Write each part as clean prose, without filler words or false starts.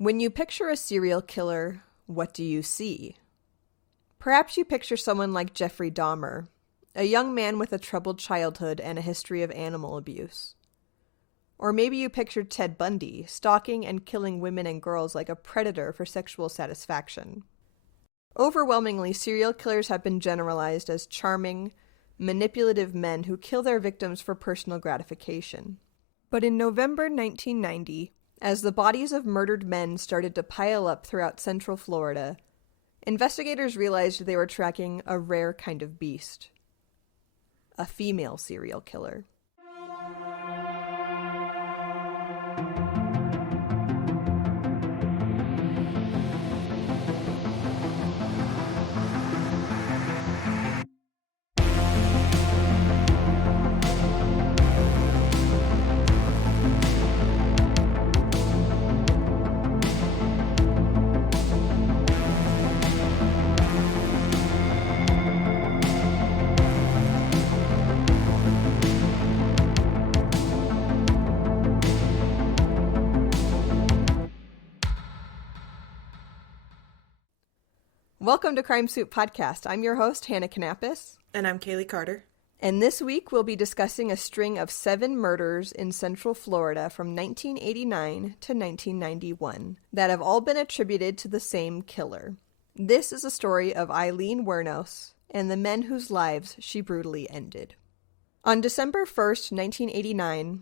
When you picture a serial killer, what do you see? Perhaps you picture someone like Jeffrey Dahmer, a young man with a troubled childhood and a history of animal abuse. Or maybe you picture Ted Bundy, stalking and killing women and girls like a predator for sexual satisfaction. Overwhelmingly, serial killers have been generalized as charming, manipulative men who kill their victims for personal gratification. But in November 1990, as the bodies of murdered men started to pile up throughout Central Florida, investigators realized they were tracking a rare kind of beast. A female serial killer. Welcome to Crime Soup Podcast. I'm your host, Hannah Kanapis. And I'm Kaylee Carter. And this week we'll be discussing a string of 7 murders in Central Florida from 1989 to 1991 that have all been attributed to the same killer. This is a story of Aileen Wuornos and the men whose lives she brutally ended. On December 1st, 1989,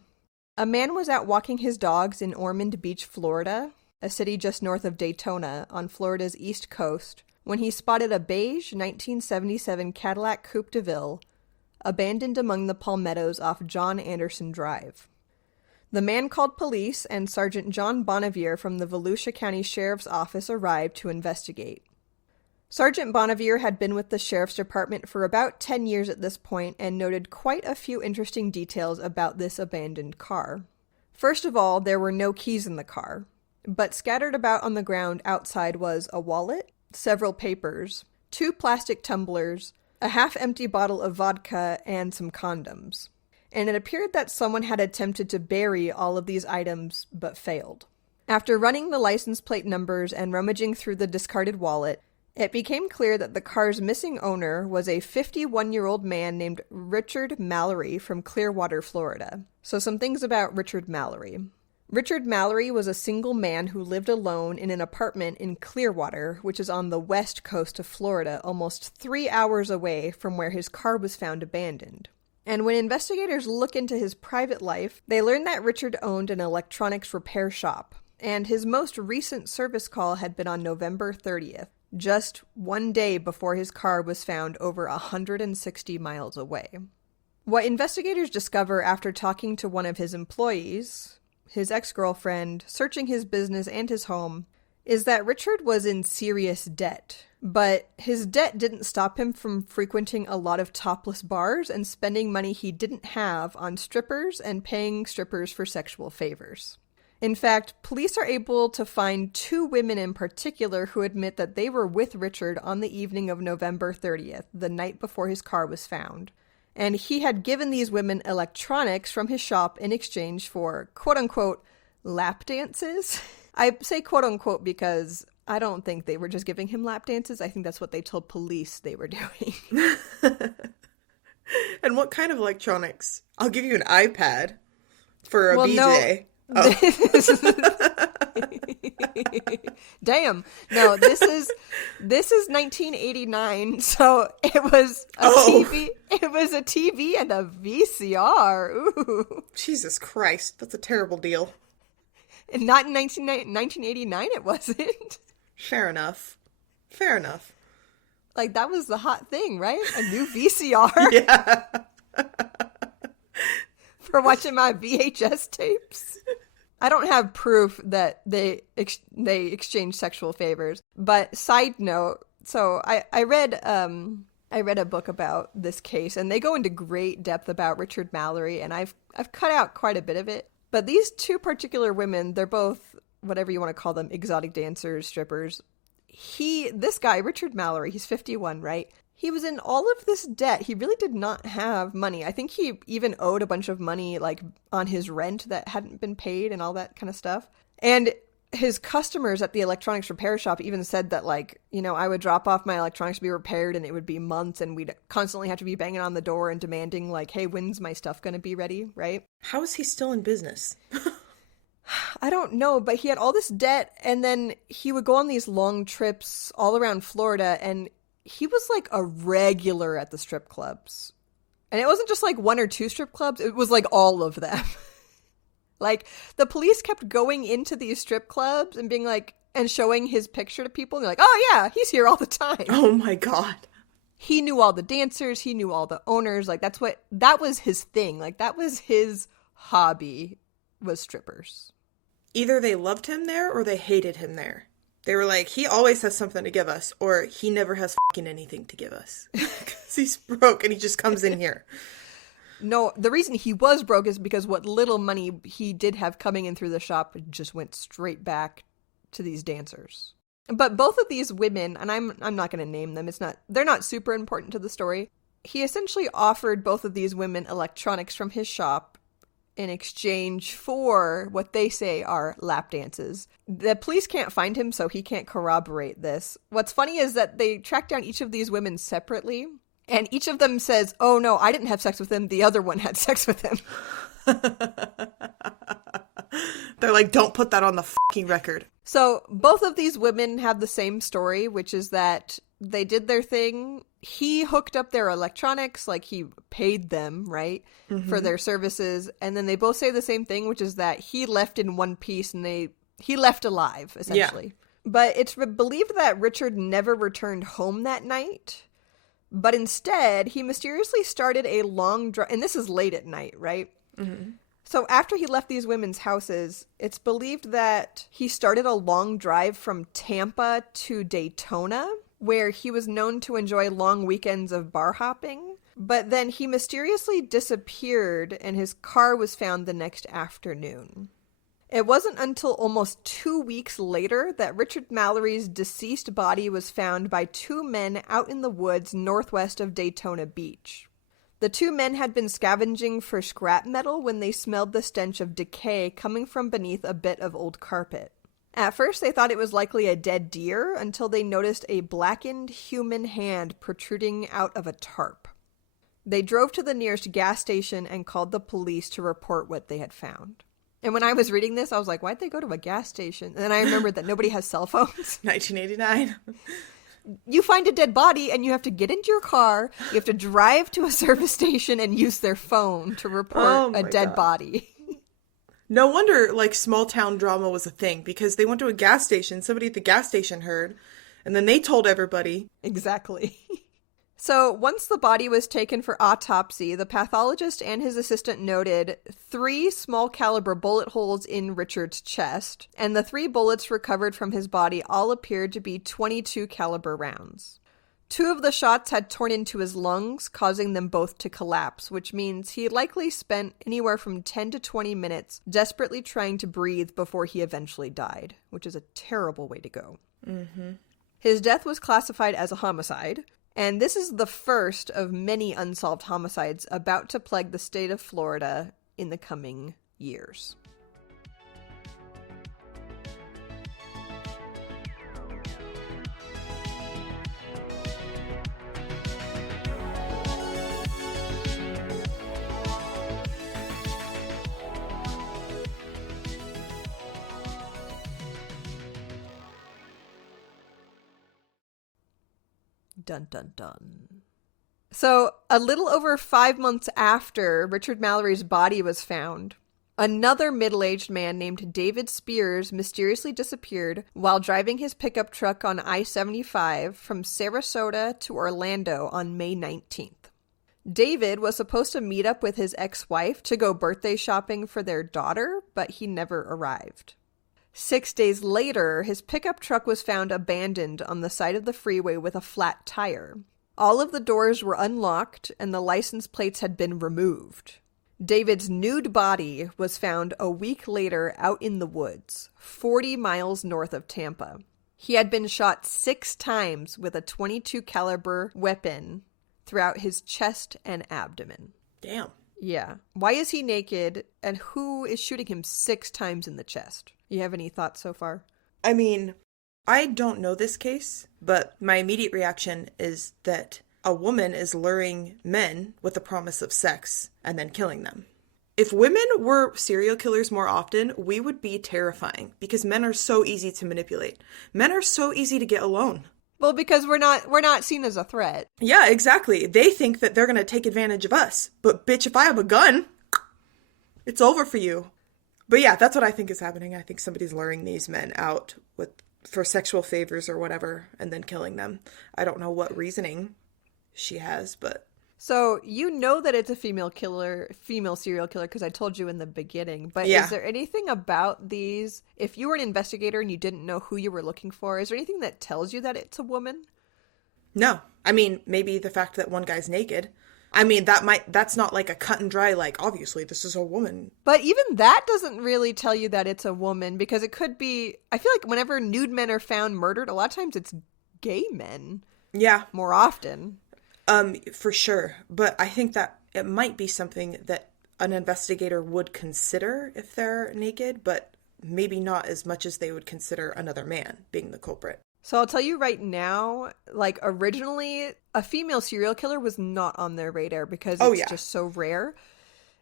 a man was out walking his dogs in Ormond Beach, Florida, a city just north of Daytona on Florida's east coast, when he spotted a beige 1977 Cadillac Coupe de Ville abandoned among the palmettos off John Anderson Drive. The man called police, and Sergeant John Bonnevier from the Volusia County Sheriff's Office arrived to investigate. Sergeant Bonnevier had been with the Sheriff's Department for about 10 years at this point and noted quite a few interesting details about this abandoned car. First of all, there were no keys in the car, but scattered about on the ground outside was a wallet, several papers, 2 plastic tumblers, a half-empty bottle of vodka, and some condoms. And it appeared that someone had attempted to bury all of these items, but failed. After running the license plate numbers and rummaging through the discarded wallet, it became clear that the car's missing owner was a 51-year-old man named Richard Mallory from Clearwater, Florida. So some things about Richard Mallory. Richard Mallory was a single man who lived alone in an apartment in Clearwater, which is on the west coast of Florida, almost 3 hours away from where his car was found abandoned. And when investigators look into his private life, they learn that Richard owned an electronics repair shop, and his most recent service call had been on November 30th, just one day before his car was found over 160 miles away. What investigators discover after talking to one of his employees, his ex-girlfriend, searching his business and his home, is that Richard was in serious debt. But his debt didn't stop him from frequenting a lot of topless bars and spending money he didn't have on strippers and paying strippers for sexual favors. In fact, police are able to find 2 women in particular who admit that they were with Richard on the evening of November 30th, the night before his car was found. And he had given these women electronics from his shop in exchange for, quote-unquote, lap dances. I say quote-unquote because I don't think they were just giving him lap dances. I think that's what they told police they were doing. And what kind of electronics? I'll give you an iPad for a BJ. No. Oh. Damn. No, this is 1989, so it was a TV. It was a TV and a VCR. Ooh. Jesus Christ, that's a terrible deal. And not in 1989 it wasn't. Fair enough. Fair enough. Like, that was the hot thing, right? A new VCR? Yeah. For watching my VHS tapes. I don't have proof that they exchanged sexual favors, but side note, so I read a book about this case, and they go into great depth about Richard Mallory, and I've cut out quite a bit of it. But these 2 particular women, they're both, whatever you want to call them, exotic dancers, strippers. This guy, Richard Mallory, he's 51, right? He was in all of this debt. He really did not have money. I think he even owed a bunch of money, like, on his rent that hadn't been paid and all that kind of stuff. And his customers at the electronics repair shop even said that, like, you know, I would drop off my electronics to be repaired and it would be months and we'd constantly have to be banging on the door and demanding, like, hey, when's my stuff going to be ready, right? How is he still in business? I don't know, but he had all this debt, and then he would go on these long trips all around Florida, and he was like a regular at the strip clubs. And it wasn't just like one or two strip clubs, it was like all of them. Like, the police kept going into these strip clubs and being like, and showing his picture to people, and they're like, oh yeah, he's here all the time. Oh my God. He knew all the dancers, he knew all the owners, like that was his thing. Like, that was his hobby, was strippers. Either they loved him there or they hated him there. They were like, he always has something to give us, or he never has fucking anything to give us. Because he's broke and he just comes in here. No, the reason he was broke is because what little money he did have coming in through the shop just went straight back to these dancers. But both of these women, and I'm not going to name them, they're not super important to the story. He essentially offered both of these women electronics from his shop in exchange for what they say are lap dances. The police can't find him, so he can't corroborate this. What's funny is that they track down each of these women separately, and each of them says, oh no, I didn't have sex with him, the other one had sex with him. They're like, don't put that on the fucking record. So both of these women have the same story, which is that they did their thing. He hooked up their electronics, like he paid them, right, for their services. And then they both say the same thing, which is that he left in one piece and he left alive, essentially. Yeah. But it's believed that Richard never returned home that night. But instead, he mysteriously started a long drive. And this is late at night, right? Mm-hmm. So after he left these women's houses, it's believed that he started a long drive from Tampa to Daytona, where he was known to enjoy long weekends of bar hopping. But then he mysteriously disappeared and his car was found the next afternoon. It wasn't until almost 2 weeks later that Richard Mallory's deceased body was found by two men out in the woods northwest of Daytona Beach. The two men had been scavenging for scrap metal when they smelled the stench of decay coming from beneath a bit of old carpet. At first, they thought it was likely a dead deer until they noticed a blackened human hand protruding out of a tarp. They drove to the nearest gas station and called the police to report what they had found. And when I was reading this, I was like, why'd they go to a gas station? And then I remembered that nobody has cell phones. 1989. You find a dead body and you have to get into your car, you have to drive to a service station and use their phone to report a dead body. No wonder, like, small town drama was a thing, because they went to a gas station, somebody at the gas station heard, and then they told everybody. Exactly. So once the body was taken for autopsy, the pathologist and his assistant noted 3 small caliber bullet holes in Richard's chest, and the 3 bullets recovered from his body all appeared to be .22 caliber rounds. 2 of the shots had torn into his lungs, causing them both to collapse, which means he likely spent anywhere from 10 to 20 minutes desperately trying to breathe before he eventually died, which is a terrible way to go. Mm-hmm. His death was classified as a homicide, and this is the first of many unsolved homicides about to plague the state of Florida in the coming years. Dun, dun, dun. So, a little over 5 months after Richard Mallory's body was found, another middle-aged man named David Spears mysteriously disappeared while driving his pickup truck on I-75 from Sarasota to Orlando on May 19th. David was supposed to meet up with his ex-wife to go birthday shopping for their daughter, but he never arrived. 6 days later, his pickup truck was found abandoned on the side of the freeway with a flat tire. All of the doors were unlocked and the license plates had been removed. David's nude body was found a week later out in the woods, 40 miles north of Tampa. He had been shot 6 times with a .22 caliber weapon throughout his chest and abdomen. Damn. Yeah. Why is he naked and who is shooting him 6 times in the chest? You have any thoughts so far? I mean, I don't know this case, but my immediate reaction is that a woman is luring men with the promise of sex and then killing them. If women were serial killers more often, we would be terrifying because men are so easy to manipulate. Men are so easy to get alone. Well, because we're not seen as a threat. Yeah, exactly. They think that they're going to take advantage of us. But bitch, if I have a gun, it's over for you. But yeah, that's what I think is happening. I think somebody's luring these men out for sexual favors or whatever and then killing them. I don't know what reasoning she has, but... So you know that it's a female serial killer, because I told you in the beginning. But yeah. Is there anything about these, if you were an investigator and you didn't know who you were looking for, is there anything that tells you that it's a woman? No. I mean, maybe the fact that one guy's naked. I mean, that's not like a cut and dry, like, obviously this is a woman. But even that doesn't really tell you that it's a woman, because it could be, I feel like whenever nude men are found murdered, a lot of times it's gay men. Yeah. More often. For sure. But I think that it might be something that an investigator would consider if they're naked, but maybe not as much as they would consider another man being the culprit. So I'll tell you right now, like, originally, a female serial killer was not on their radar because it's just so rare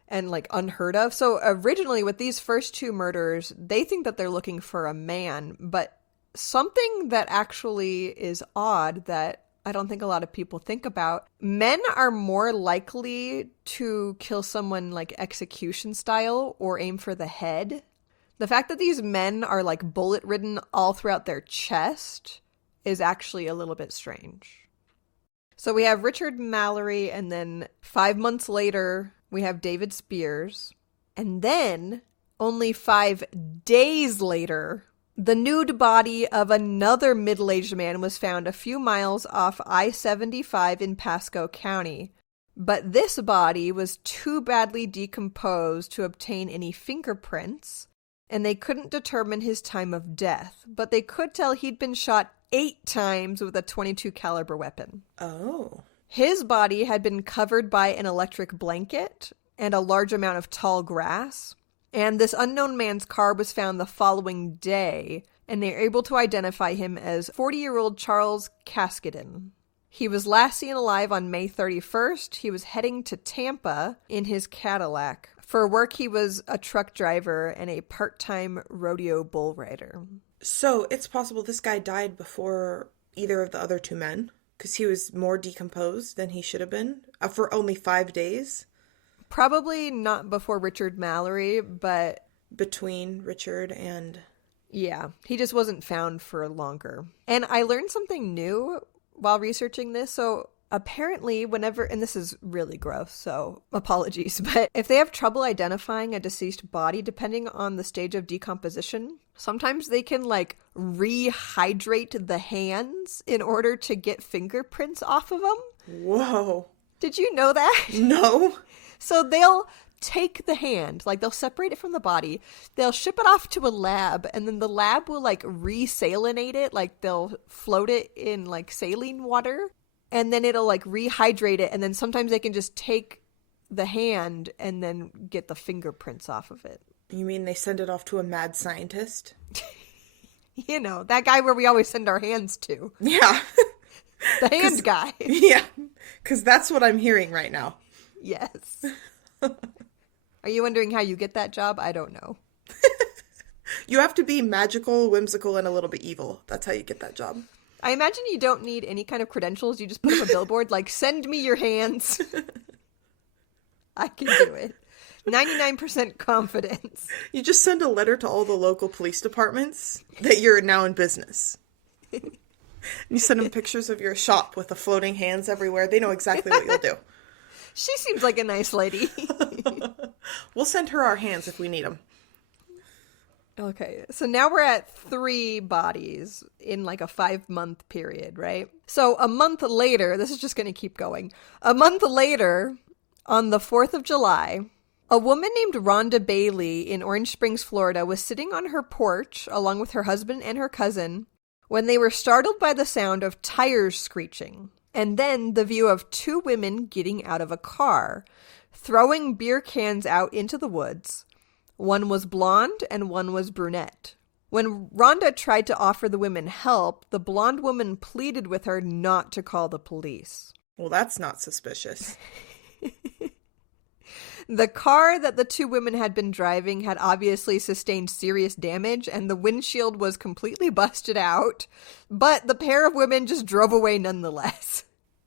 and, like, unheard of. So originally, with these first two murders, they think that they're looking for a man, but something that actually is odd that I don't think a lot of people think about, men are more likely to kill someone, like, execution style or aim for the head. The fact that these men are, like, bullet-ridden all throughout their chest is actually a little bit strange. So we have Richard Mallory, and then 5 months later, we have David Spears. And then, only 5 days later, the nude body of another middle-aged man was found a few miles off I-75 in Pasco County. But this body was too badly decomposed to obtain any fingerprints, and they couldn't determine his time of death, but they could tell he'd been shot 8 times with a .22 caliber weapon. Oh. His body had been covered by an electric blanket and a large amount of tall grass, and this unknown man's car was found the following day, and they were able to identify him as 40-year-old Charles Caskadden. He was last seen alive on May 31st. He was heading to Tampa in his Cadillac. For work, he was a truck driver and a part-time rodeo bull rider. So it's possible this guy died before either of the other 2 men? Because he was more decomposed than he should have been? For only 5 days? Probably not before Richard Mallory, but... Between Richard and... Yeah, he just wasn't found for longer. And I learned something new while researching this. So apparently whenever, and this is really gross, so apologies, but if they have trouble identifying a deceased body, depending on the stage of decomposition, sometimes they can, like, rehydrate the hands in order to get fingerprints off of them. Whoa. Did you know that? No. So they'll take the hand, like, they'll separate it from the body, they'll ship it off to a lab, and then the lab will, like, resalinate it, like, they'll float it in, like, saline water, and then it'll, like, rehydrate it, and then sometimes they can just take the hand and then get the fingerprints off of it. You mean they send it off to a mad scientist? You know, that guy where we always send our hands to. Yeah. The hand guy. Yeah, because that's what I'm hearing right now. Yes. Are you wondering how you get that job? I don't know. You have to be magical, whimsical, and a little bit evil. That's how you get that job. I imagine you don't need any kind of credentials. You just put up a billboard like, send me your hands. I can do it. 99% confidence. You just send a letter to all the local police departments that you're now in business. You send them pictures of your shop with the floating hands everywhere. They know exactly what you'll do. She seems like a nice lady. We'll send her our hands if we need them. Okay, so now we're at 3 bodies in like a 5-month period, right? So a month later, this is just going to keep going. A month later, on the 4th of July, a woman named Rhonda Bailey in Orange Springs, Florida, was sitting on her porch along with her husband and her cousin when they were startled by the sound of tires screeching, and then the view of 2 women getting out of a car, throwing beer cans out into the woods. One was blonde and one was brunette. When Rhonda tried to offer the women help, the blonde woman pleaded with her not to call the police. Well, that's not suspicious. The car that the two women had been driving had obviously sustained serious damage, and the windshield was completely busted out, but the pair of women just drove away nonetheless.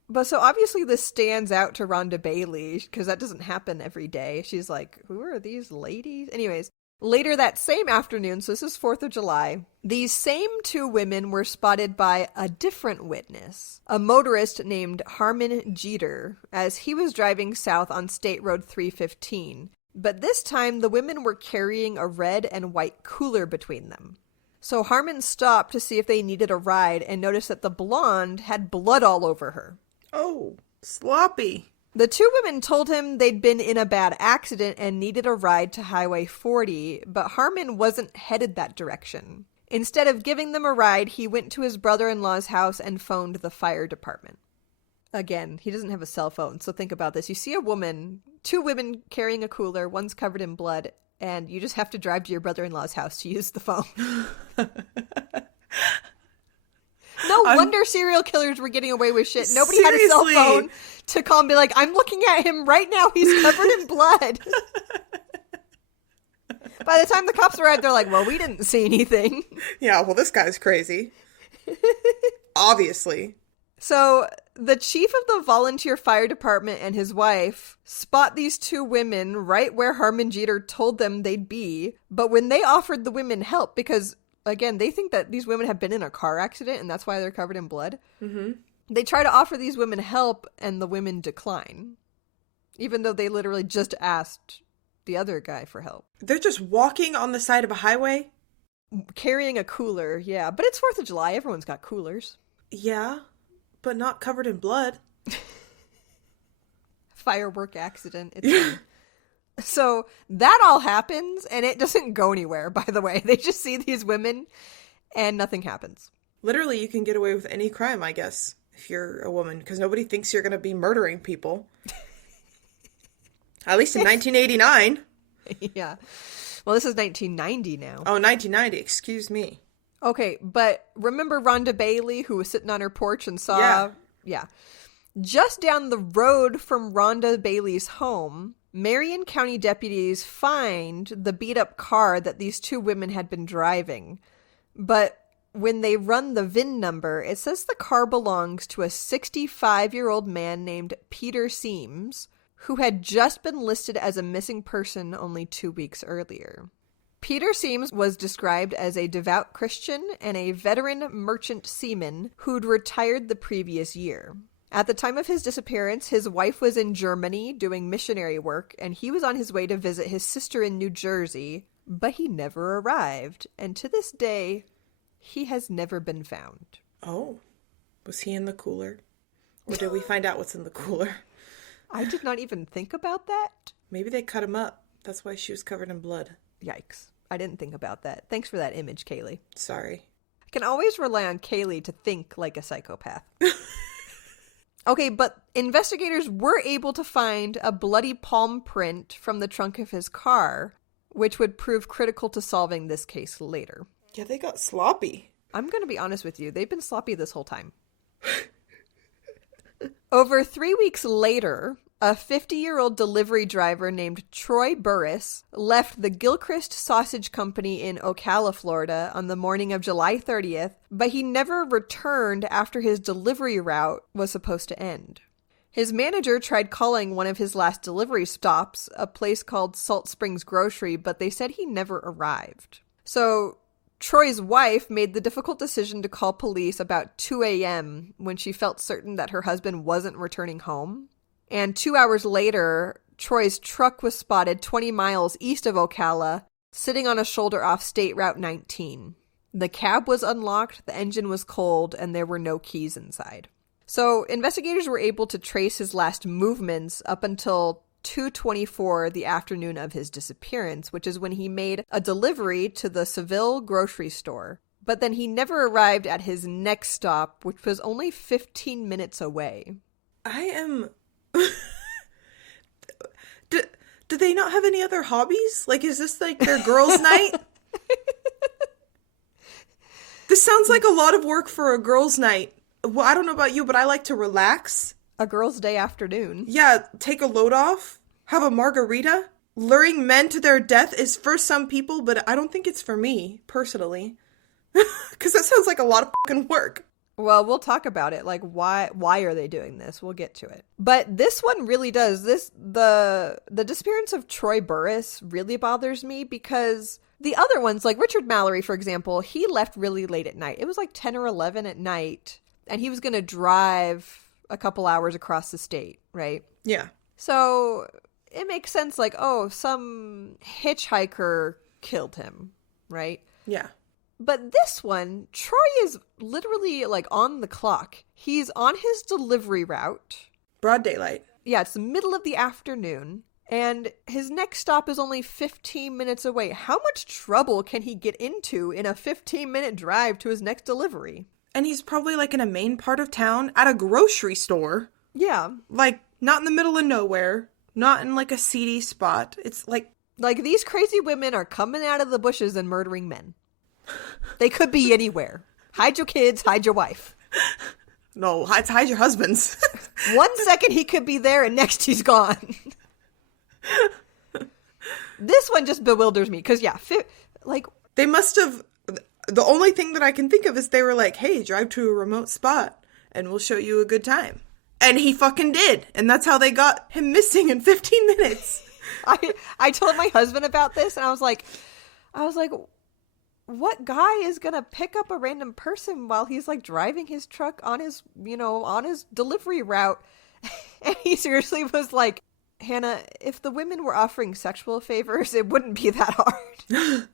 But so obviously this stands out to Rhonda Bailey, because that doesn't happen every day. She's like, who are these ladies? Anyways, later that same afternoon, so this is 4th of July, these same two women were spotted by a different witness, a motorist named Harmon Jeter, as he was driving south on State Road 315. But this time, the women were carrying a red and white cooler between them. So Harmon stopped to see if they needed a ride and noticed that the blonde had blood all over her. Oh, sloppy. The two women told him they'd been in a bad accident and needed a ride to Highway 40, but Harmon wasn't headed that direction. Instead of giving them a ride, he went to his brother-in-law's house and phoned the fire department. Again, he doesn't have a cell phone, so think about this. You see a woman, two women carrying a cooler, one's covered in blood, and you just have to drive to your brother-in-law's house to use the phone. No wonder serial killers were getting away with shit. Nobody Seriously. had a cell phone to call and be like, I'm looking at him right now. He's covered in blood. By the time the cops arrived, they're like, well, we didn't see anything. Yeah, well, this guy's crazy. Obviously. So the chief of the volunteer fire department and his wife spot these two women right where Harmon Jeter told them they'd be. But when they offered the women help, because again, they think that these women have been in a car accident and that's why they're covered in blood. Mm-hmm. They try to offer these women help and the women decline. Even though they literally just asked the other guy for help. They're just walking on the side of a highway? Carrying a cooler, yeah. But it's 4th of July. Everyone's got coolers. Yeah, but not covered in blood. Firework accident. It's fine. So that all happens, and it doesn't go anywhere, by the way. They just see these women, and nothing happens. Literally, you can get away with any crime, I guess, if you're a woman, because nobody thinks you're going to be murdering people. At least in 1989. Yeah. Well, this is 1990 now. Oh, 1990. Excuse me. Okay, but remember Rhonda Bailey, who was sitting on her porch and saw... Yeah. Just down the road from Rhonda Bailey's home, Marion County deputies find the beat-up car that these two women had been driving. But when they run the VIN number, it says the car belongs to a 65-year-old man named Peter Seams, who had just been listed as a missing person only 2 weeks earlier. Peter Seams was described as a devout Christian and a veteran merchant seaman who'd retired the previous year. At the time of his disappearance, his wife was in Germany doing missionary work, and he was on his way to visit his sister in New Jersey, but he never arrived, and to this day, he has never been found. Oh, was he in the cooler? Or did we find out what's in the cooler? I did not even think about that. Maybe they cut him up. That's why she was covered in blood. Yikes. I didn't think about that. Thanks for that image, Kaylee. Sorry. I can always rely on Kaylee to think like a psychopath. Okay, but investigators were able to find a bloody palm print from the trunk of his car, which would prove critical to solving this case later. Yeah, they got sloppy. I'm going to be honest with you. They've been sloppy this whole time. Over 3 weeks later, a 50-year-old delivery driver named Troy Burris left the Gilchrist Sausage Company in Ocala, Florida on the morning of July 30th, but he never returned after his delivery route was supposed to end. His manager tried calling one of his last delivery stops, a place called Salt Springs Grocery, but they said he never arrived. So Troy's wife made the difficult decision to call police about 2 a.m. when she felt certain that her husband wasn't returning home. And 2 hours later, Troy's truck was spotted 20 miles east of Ocala, sitting on a shoulder off State Route 19. The cab was unlocked, the engine was cold, and there were no keys inside. So investigators were able to trace his last movements up until 2:24 the afternoon of his disappearance, which is when he made a delivery to the Seville grocery store. But then he never arrived at his next stop, which was only 15 minutes away. I am... Do they not have any other hobbies? Like, is this like their girls' night? This sounds like a lot of work for a girl's night. Well, I don't know about you, but I like to relax. A girl's day afternoon. Yeah, take a load off, have a margarita. Luring men to their death is for some people, but I don't think it's for me, personally. Because that sounds like a lot of fucking work. Well, we'll talk about it. Like, why are they doing this? We'll get to it. But this one really does. The disappearance of Troy Burress really bothers me because the other ones, like Richard Mallory, for example, he left really late at night. It was like 10 or 11 at night, and he was going to drive a couple hours across the state, right? Yeah. So it makes sense, like, oh, some hitchhiker killed him, right? Yeah. But this one, Troy is literally, like, on the clock. He's on his delivery route. Broad daylight. Yeah, it's the middle of the afternoon. And his next stop is only 15 minutes away. How much trouble can he get into in a 15-minute drive to his next delivery? And he's probably, like, in a main part of town at a grocery store. Yeah. Like, not in the middle of nowhere. Not in, like, a seedy spot. It's, like... Like, these crazy women are coming out of the bushes and murdering men. They could be anywhere. Hide your kids, hide your wife. No, hide your husbands. 1 second he could be there and next he's gone. This one just bewilders me because, yeah, like... They must have... The only thing that I can think of is they were like, hey, drive to a remote spot and we'll show you a good time. And he fucking did. And that's how they got him missing in 15 minutes. I told my husband about this and I was like, what guy is going to pick up a random person while he's like driving his truck on his, on his delivery route? And he seriously was like, Hannah, if the women were offering sexual favors, it wouldn't be that hard.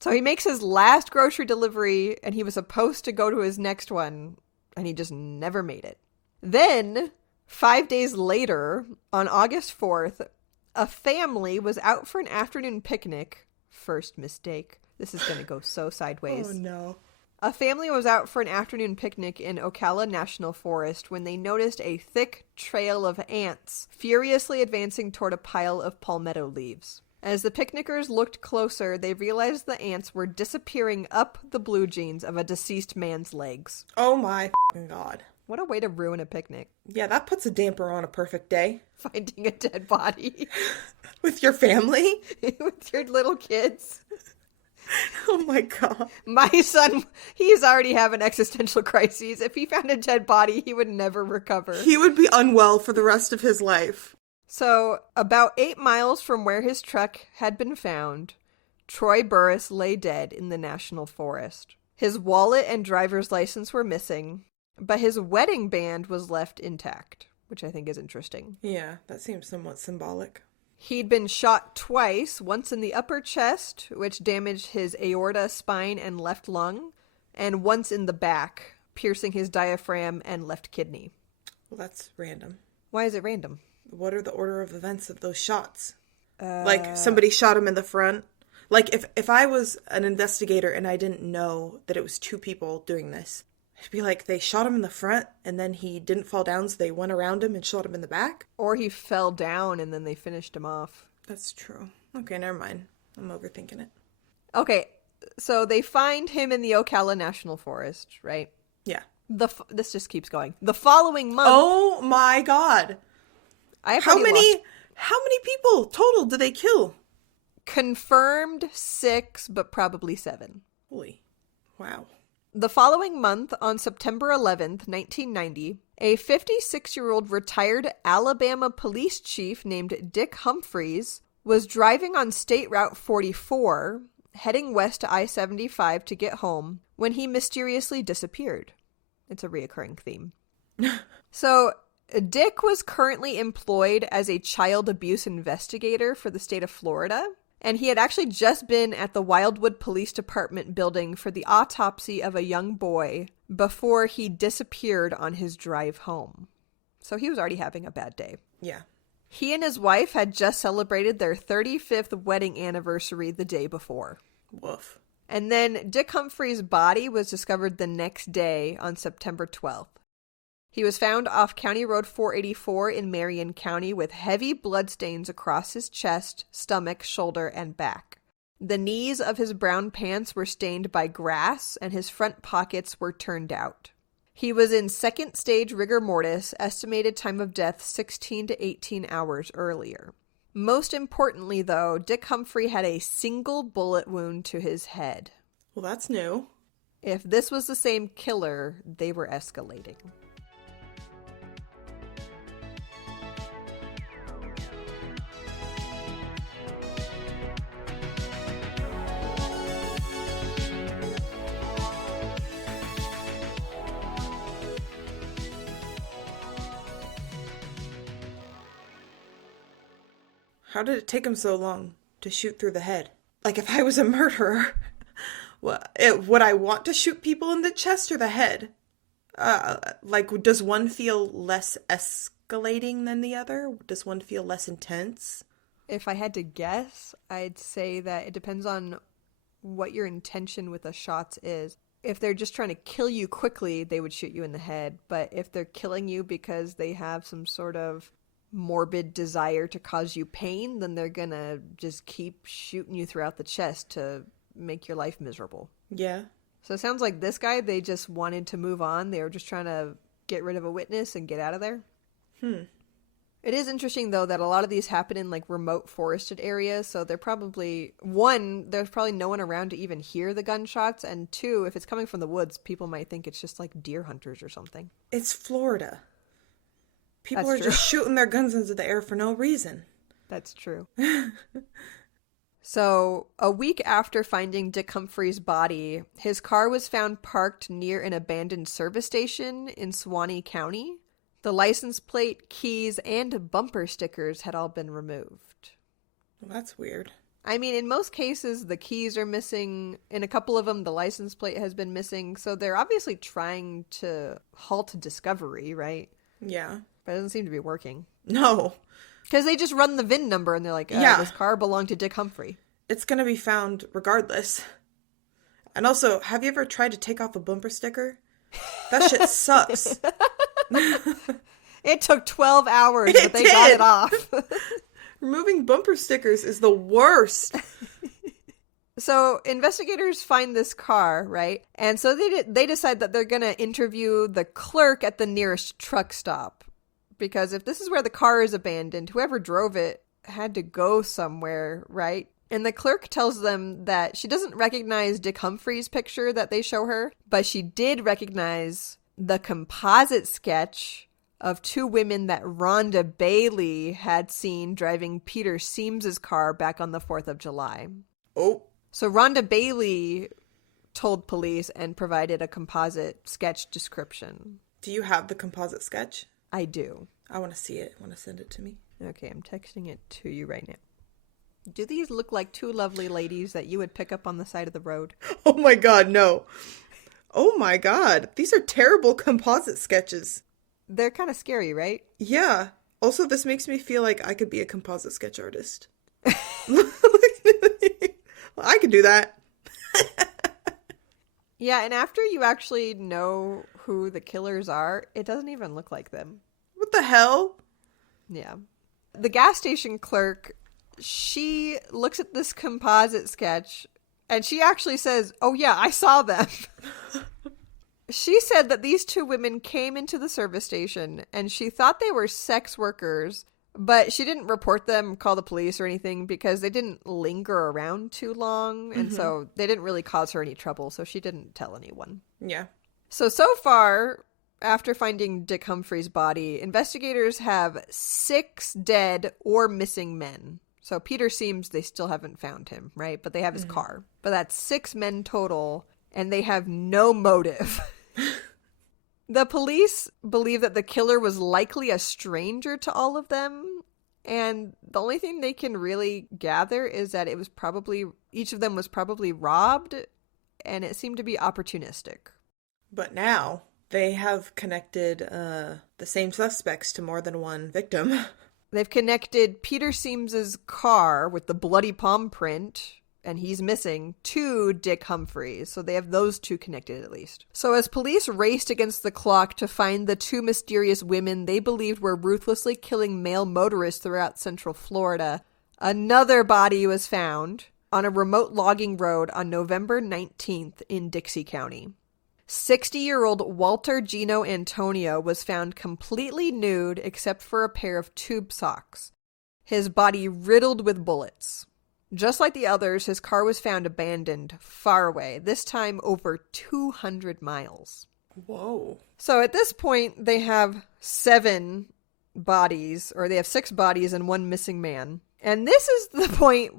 So he makes his last grocery delivery and he was supposed to go to his next one and he just never made it. Then 5 days later, on August 4th, a family was out for an afternoon picnic. First mistake. This is going to go so sideways. Oh, no. A family was out for an afternoon picnic in Ocala National Forest when they noticed a thick trail of ants furiously advancing toward a pile of palmetto leaves. As the picnickers looked closer, they realized the ants were disappearing up the blue jeans of a deceased man's legs. Oh my God. What a way to ruin a picnic. Yeah, that puts a damper on a perfect day. Finding a dead body. With your family? With your little kids. Oh my God. My son, he's already having existential crises. If he found a dead body, he would never recover. He would be unwell for the rest of his life. So, about 8 miles from where his truck had been found, Troy Burress lay dead in the national forest. His wallet and driver's license were missing, but his wedding band was left intact, which I think is interesting. Yeah, that seems somewhat symbolic. He'd been shot twice, once in the upper chest, which damaged his aorta, spine, and left lung, and once in the back, piercing his diaphragm and left kidney. Well, that's random. Why is it random? What are the order of events of those shots? Like, somebody shot him in the front? Like, if I was an investigator and I didn't know that it was two people doing this, I'd be like, they shot him in the front and then he didn't fall down, so they went around him and shot him in the back? Or he fell down and then they finished him off. That's true. Okay, never mind. I'm overthinking it. Okay, so they find him in the Ocala National Forest, right? Yeah. This just keeps going. The following month... Oh my God! How many people total did they kill? Confirmed 6, but probably 7. Holy. Wow. The following month, on September 11th, 1990, a 56-year-old retired Alabama police chief named Dick Humphreys was driving on State Route 44, heading west to I-75 to get home, when he mysteriously disappeared. It's a reoccurring theme. So... Dick was currently employed as a child abuse investigator for the state of Florida, and he had actually just been at the Wildwood Police Department building for the autopsy of a young boy before he disappeared on his drive home. So he was already having a bad day. Yeah. He and his wife had just celebrated their 35th wedding anniversary the day before. Woof. And then Dick Humphrey's body was discovered the next day on September 12th. He was found off County Road 484 in Marion County with heavy bloodstains across his chest, stomach, shoulder, and back. The knees of his brown pants were stained by grass, and his front pockets were turned out. He was in second stage rigor mortis, estimated time of death 16 to 18 hours earlier. Most importantly, though, Dick Humphrey had a single bullet wound to his head. Well, that's new. If this was the same killer, they were escalating. How did it take him so long to shoot through the head? Like, if I was a murderer, would I want to shoot people in the chest or the head? Does one feel less escalating than the other? Does one feel less intense? If I had to guess, I'd say that it depends on what your intention with the shots is. If they're just trying to kill you quickly, they would shoot you in the head. But if they're killing you because they have some sort of morbid desire to cause you pain, then they're gonna just keep shooting you throughout the chest to make your life miserable. Yeah. So it sounds like this guy, they just wanted to move on. They were just trying to get rid of a witness and get out of there. It is interesting, though, that a lot of these happen in, like, remote forested areas, so they're probably, one, there's probably no one around to even hear the gunshots, and two, if it's coming from the woods, people might think it's just, like, deer hunters or something. It's Florida. People That's are true. just shooting their guns into the air for no reason. That's true. So, a week after finding Dick Humphrey's body, his car was found parked near an abandoned service station in Suwannee County. The license plate, keys, and bumper stickers had all been removed. Well, that's weird. I mean, in most cases, the keys are missing. In a couple of them, the license plate has been missing. So they're obviously trying to halt discovery, right? Yeah. But it doesn't seem to be working. No. Because they just run the VIN number and they're like, Yeah. This car belonged to Dick Humphrey. It's going to be found regardless. And also, have you ever tried to take off a bumper sticker? That shit sucks. It took 12 hours, It but they got did. it off. Removing bumper stickers is the worst. So investigators find this car, right? And so they decide that they're going to interview the clerk at the nearest truck stop. Because if this is where the car is abandoned, whoever drove it had to go somewhere, right? And the clerk tells them that she doesn't recognize Dick Humphrey's picture that they show her, but she did recognize the composite sketch of two women that Rhonda Bailey had seen driving Peter Seams's car back on the 4th of July. Oh. So Rhonda Bailey told police and provided a composite sketch description. Do you have the composite sketch? I do. I want to see it. Want to send it to me? Okay, I'm texting it to you right now. Do these look like two lovely ladies that you would pick up on the side of the road? Oh my god, no. Oh my god. These are terrible composite sketches. They're kind of scary, right? Yeah. Also, this makes me feel like I could be a composite sketch artist. I could do that. Yeah, and after you actually know who the killers are, it doesn't even look like them. What the hell? Yeah. The gas station clerk, she looks at this composite sketch and she actually says, "Oh yeah, I saw them." She said that these two women came into the service station and she thought they were sex workers, but she didn't report them, call the police or anything because they didn't linger around too long. And so they didn't really cause her any trouble. So she didn't tell anyone. Yeah. So far, after finding Dick Humphrey's body, investigators have 6 dead or missing men. So Peter Seams, they still haven't found him, right? But they have his car. But that's 6 men total, and they have no motive. The police believe that the killer was likely a stranger to all of them, and the only thing they can really gather is that it was probably, each of them was probably robbed, and it seemed to be opportunistic. But now they have connected the same suspects to more than one victim. They've connected Peter Seams's car with the bloody palm print, and he's missing, to Dick Humphrey. So they have those two connected at least. So as police raced against the clock to find the 2 mysterious women they believed were ruthlessly killing male motorists throughout Central Florida, another body was found on a remote logging road on November 19th in Dixie County. 60-year-old Walter Gino Antonio was found completely nude except for a pair of tube socks, his body riddled with bullets. Just like the others, his car was found abandoned far away, this time over 200 miles. Whoa. So at this point, they have 7 bodies, or they have 6 bodies and 1 missing man. And this is the point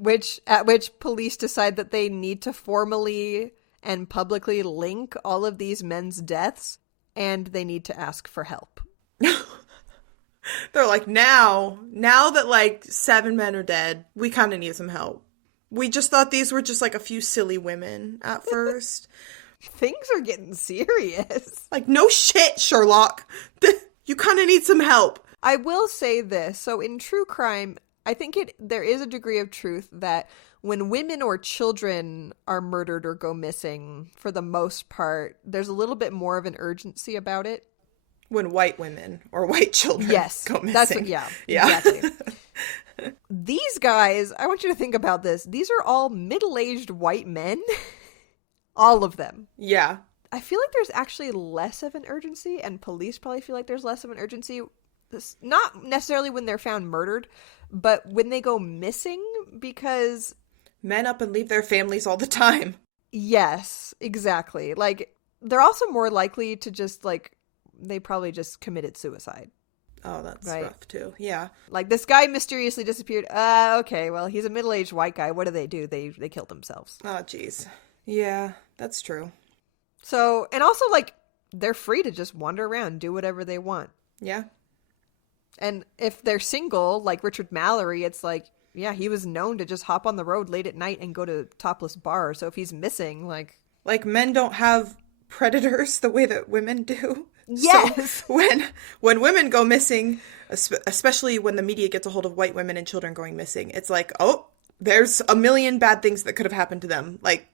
at which police decide that they need to formally and publicly link all of these men's deaths, and they need to ask for help. They're like, now that like 7 men are dead, we kind of need some help. We just thought these were just like a few silly women at first. Things are getting serious. Like, no shit, Sherlock. You kind of need some help. I will say this. So in true crime, I think there is a degree of truth that when women or children are murdered or go missing, for the most part, there's a little bit more of an urgency about it. When white women or white children go missing. That's what, yeah, exactly. These guys, I want you to think about this. These are all middle-aged white men. All of them. Yeah. I feel like there's actually less of an urgency, and police probably feel like there's less of an urgency. Not necessarily when they're found murdered, but when they go missing, because men up and leave their families all the time. Yes, exactly. Like, they're also more likely to just, like, they probably just committed suicide. Oh, that's rough, too. Yeah. Like, this guy mysteriously disappeared. Okay, well, he's a middle-aged white guy. What do? They killed themselves. Oh, jeez. Yeah, that's true. So, and also, like, they're free to just wander around, do whatever they want. Yeah. And if they're single, like Richard Mallory, it's like, yeah, he was known to just hop on the road late at night and go to topless bars. So if he's missing, like... Like, men don't have predators the way that women do. Yes. So when women go missing, especially when the media gets a hold of white women and children going missing, it's like, oh, there's a million bad things that could have happened to them. Like,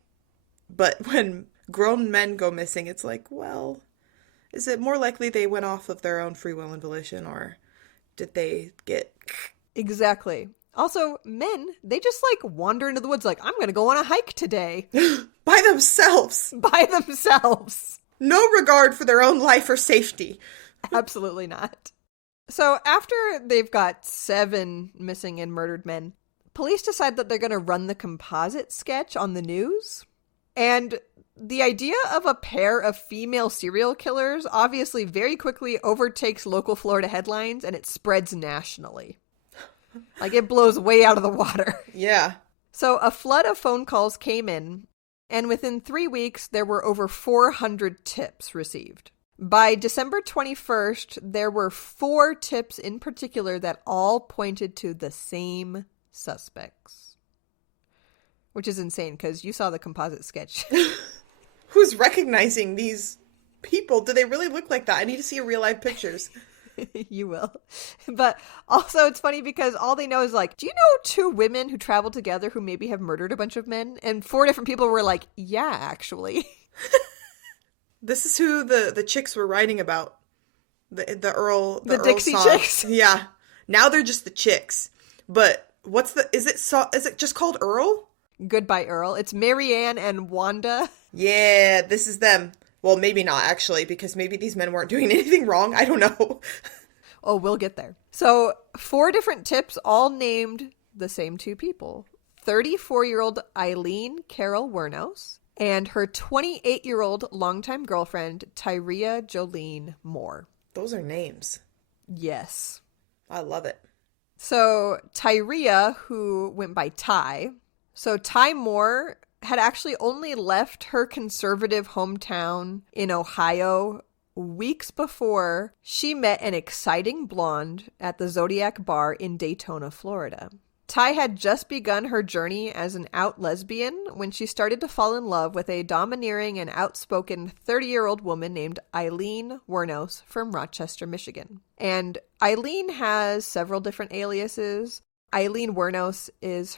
but when grown men go missing, it's like, well, is it more likely they went off of their own free will and volition, or did they get... Exactly. Also, men, they just, like, wander into the woods like, I'm going to go on a hike today. By themselves. By themselves. No regard for their own life or safety. Absolutely not. So after they've got 7 missing and murdered men, police decide that they're going to run the composite sketch on the news. And the idea of a pair of female serial killers obviously very quickly overtakes local Florida headlines, and it spreads nationally. Like, it blows way out of the water. Yeah. So a flood of phone calls came in, and within 3 weeks, there were over 400 tips received. By December 21st, there were 4 tips in particular that all pointed to the same suspects. Which is insane, because you saw the composite sketch. Who's recognizing these people? Do they really look like that? I need to see real life pictures. You will. But also it's funny because all they know is like, do you know 2 women who traveled together who maybe have murdered a bunch of men? And 4 different people were like, yeah, actually. This is who the chicks were writing about. The Earl Dixie song. Chicks? Yeah. Now they're just the chicks. But is it just called Earl? Goodbye, Earl. It's Marianne and Wanda. Yeah, this is them. Well, maybe not, actually, because maybe these men weren't doing anything wrong. I don't know. Oh, we'll get there. So 4 different tips all named the same 2 people. 34-year-old Aileen Carol Wuornos and her 28-year-old longtime girlfriend, Tyria Jolene Moore. Those are names. Yes. I love it. So Tyria, who went by Ty. So Ty Moore had actually only left her conservative hometown in Ohio weeks before she met an exciting blonde at the Zodiac Bar in Daytona, Florida. Ty had just begun her journey as an out lesbian when she started to fall in love with a domineering and outspoken 30-year-old woman named Aileen Wuornos from Rochester, Michigan. And Aileen has several different aliases. Aileen Wuornos is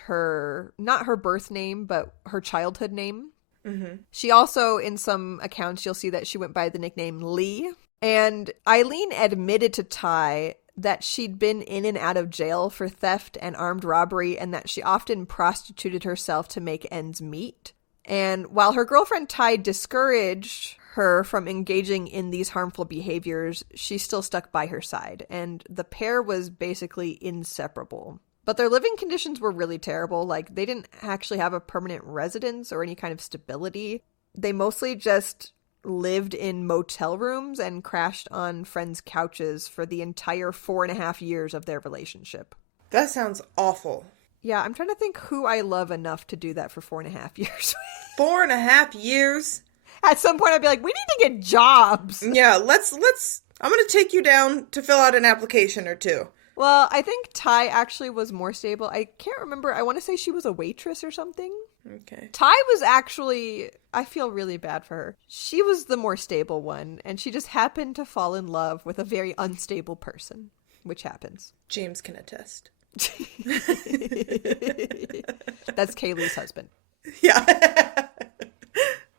not her birth name, but her childhood name. Mm-hmm. She also, in some accounts, you'll see that she went by the nickname Lee. And Aileen admitted to Ty that she'd been in and out of jail for theft and armed robbery, and that she often prostituted herself to make ends meet. And while her girlfriend Ty discouraged her from engaging in these harmful behaviors, she still stuck by her side, and the pair was basically inseparable. But their living conditions were really terrible. Like, they didn't actually have a permanent residence or any kind of stability. They mostly just lived in motel rooms and crashed on friends' couches for the entire 4.5 years of their relationship. That sounds awful. Yeah, I'm trying to think who I love enough to do that for 4.5 years. 4.5 years? At some point, I'd be like, we need to get jobs. Yeah, let's, I'm going to take you down to fill out an application or two. Well, I think Ty actually was more stable. I can't remember. I want to say she was a waitress or something. Okay. Ty was actually, I feel really bad for her. She was the more stable one, and she just happened to fall in love with a very unstable person, which happens. James can attest. That's Kaylee's husband. Yeah.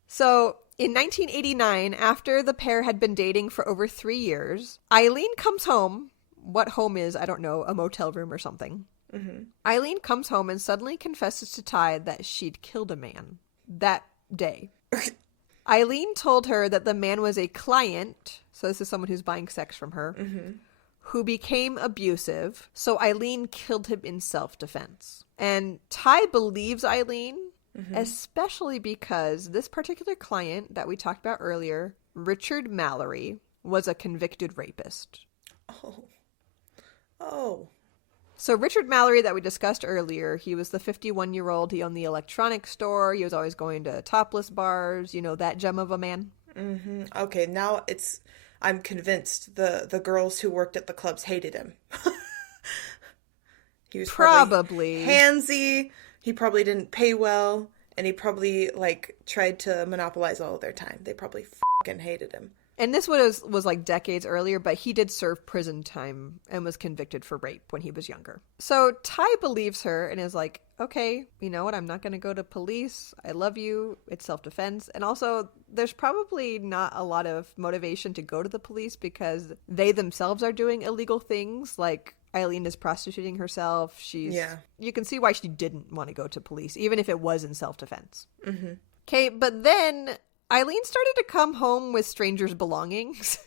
So, in 1989, after the pair had been dating for over 3 years, Aileen comes home. What home is, I don't know, a motel room or something. Mm-hmm. Aileen comes home and suddenly confesses to Ty that she'd killed a man that day. Aileen told her that the man was a client, so this is someone who's buying sex from her, who became abusive, so Aileen killed him in self-defense. And Ty believes Aileen, especially because this particular client that we talked about earlier, Richard Mallory, was a convicted rapist. Oh. So Richard Mallory that we discussed earlier, he was the 51-year-old. He owned the electronics store. He was always going to topless bars. You know, that gem of a man. Mm-hmm. Okay, now I'm convinced the girls who worked at the clubs hated him. He was probably handsy. He probably didn't pay well. And he probably, tried to monopolize all of their time. They probably fucking hated him. And this was like decades earlier, but he did serve prison time and was convicted for rape when he was younger. So Ty believes her and is like, okay, you know what? I'm not going to go to police. I love you. It's self-defense. And also, there's probably not a lot of motivation to go to the police because they themselves are doing illegal things. Like, Aileen is prostituting herself. You can see why she didn't want to go to police, even if it was in self-defense. Okay, but then Aileen started to come home with strangers' belongings.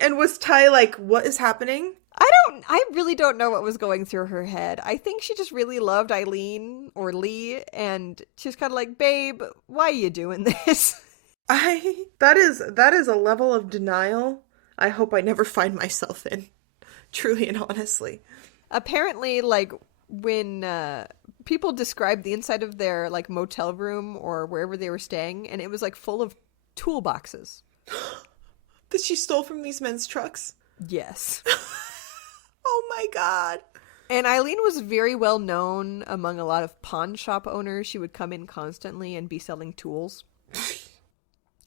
And was Ty like, what is happening? I really don't know what was going through her head. I think she just really loved Aileen or Lee, and she's kind of like, babe, why are you doing this? That is a level of denial I hope I never find myself in. Truly and honestly. Apparently, when people described the inside of their motel room or wherever they were staying, and it was full of toolboxes that she stole from these men's trucks. Yes. Oh my god. And Aileen was very well known among a lot of pawn shop owners. She would come in constantly and be selling tools,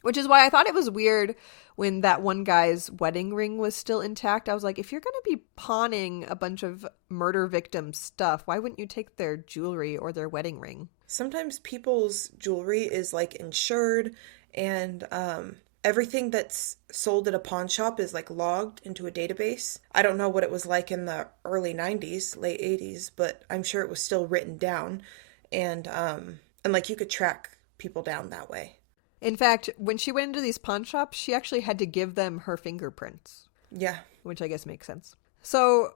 which is why I thought it was weird when that one guy's wedding ring was still intact. I was like, if you're going to be pawning a bunch of murder victims' stuff, why wouldn't you take their jewelry or their wedding ring? Sometimes people's jewelry is insured, and everything that's sold at a pawn shop is logged into a database. I don't know what it was like in the early 90s, late 80s, but I'm sure it was still written down, and you could track people down that way. In fact, when she went into these pawn shops, she actually had to give them her fingerprints. Yeah. Which I guess makes sense. So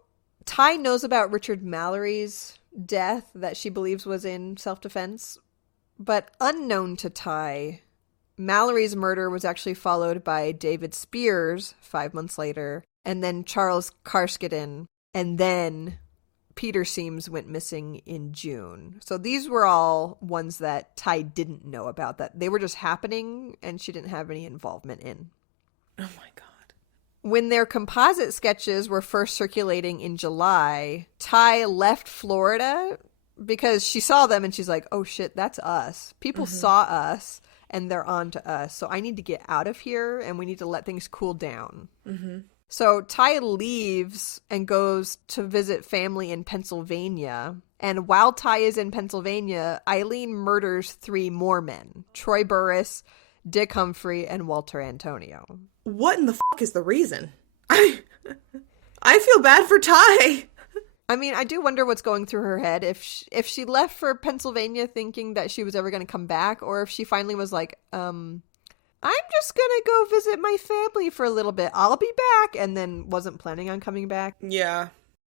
Ty knows about Richard Mallory's death that she believes was in self-defense. But unknown to Ty, Mallory's murder was actually followed by David Spears 5 months later, and then Charles Karskeden, and then Peter Seams went missing in June. So these were all ones that Ty didn't know about, that they were just happening and she didn't have any involvement in. Oh my god. When their composite sketches were first circulating in July, Ty left Florida because she saw them and she's like, oh shit, that's us. People saw us and they're on to us. So I need to get out of here and we need to let things cool down. So Ty leaves and goes to visit family in Pennsylvania. And while Ty is in Pennsylvania, Aileen murders 3 more men. Troy Burris, Dick Humphrey, and Walter Antonio. What in the fuck is the reason? I feel bad for Ty. I mean, I do wonder what's going through her head if she left for Pennsylvania thinking that she was ever going to come back, or if she finally was like, I'm just going to go visit my family for a little bit. I'll be back, and then wasn't planning on coming back. Yeah.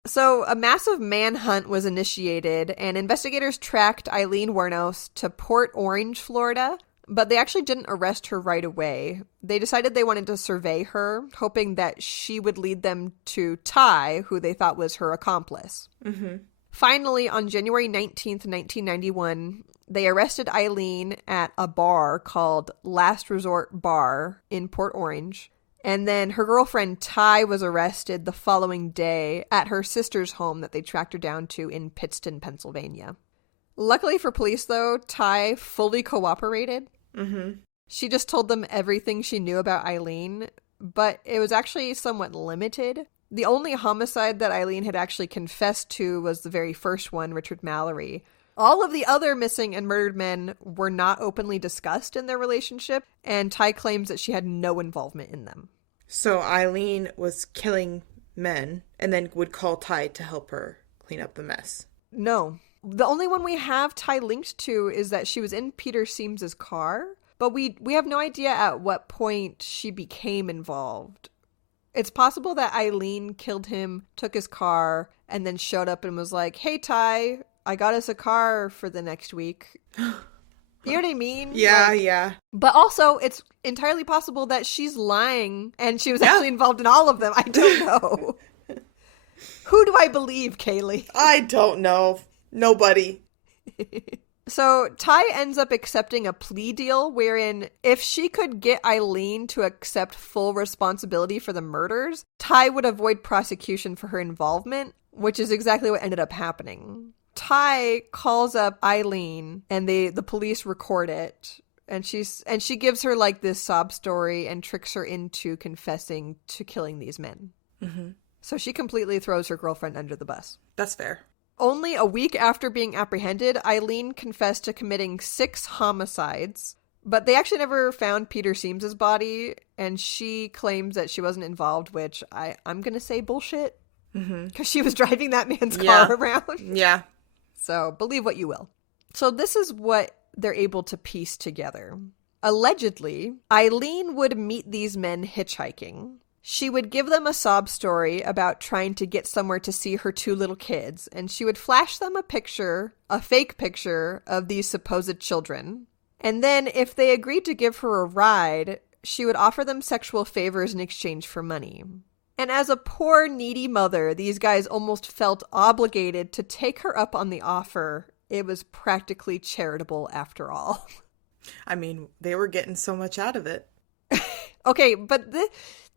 So a massive manhunt was initiated, and investigators tracked Aileen Wuornos to Port Orange, Florida, but they actually didn't arrest her right away. They decided they wanted to survey her, hoping that she would lead them to Ty, who they thought was her accomplice. Mm-hmm. Finally, on January 19th, 1991, they arrested Aileen at a bar called Last Resort Bar in Port Orange. And then her girlfriend Ty was arrested the following day at her sister's home that they tracked her down to in Pittston, Pennsylvania. Luckily for police, though, Ty fully cooperated. Mm-hmm. She just told them everything she knew about Aileen, but it was actually somewhat limited. The only homicide that Aileen had actually confessed to was the very first one, Richard Mallory. All of the other missing and murdered men were not openly discussed in their relationship, and Ty claims that she had no involvement in them. So Aileen was killing men and then would call Ty to help her clean up the mess. No. The only one we have Ty linked to is that she was in Peter Seams's car, but we have no idea at what point she became involved. It's possible that Aileen killed him, took his car, and then showed up and was like, "Hey, Ty, I got us a car for the next week." You know what I mean? Yeah, yeah. But also, it's entirely possible that she's lying and she was actually involved in all of them. I don't know. Who do I believe, Kaylee? I don't know. Nobody. So Ty ends up accepting a plea deal wherein if she could get Aileen to accept full responsibility for the murders, Ty would avoid prosecution for her involvement, which is exactly what ended up happening. Ty calls up Aileen and the police record it, and she gives her like this sob story and tricks her into confessing to killing these men. Mm-hmm. So she completely throws her girlfriend under the bus. That's fair. Only a week after being apprehended, Aileen confessed to committing 6 homicides, but they actually never found Peter Seams's body, and she claims that she wasn't involved, which I'm going to say bullshit, because she was driving that man's car around. Yeah. So believe what you will. So this is what they're able to piece together. Allegedly, Aileen would meet these men hitchhiking. She would give them a sob story about trying to get somewhere to see her 2 little kids, and she would flash them a fake picture of these supposed children. And then, if they agreed to give her a ride, she would offer them sexual favors in exchange for money. And as a poor, needy mother, these guys almost felt obligated to take her up on the offer. It was practically charitable after all. I mean, they were getting so much out of it. Okay, but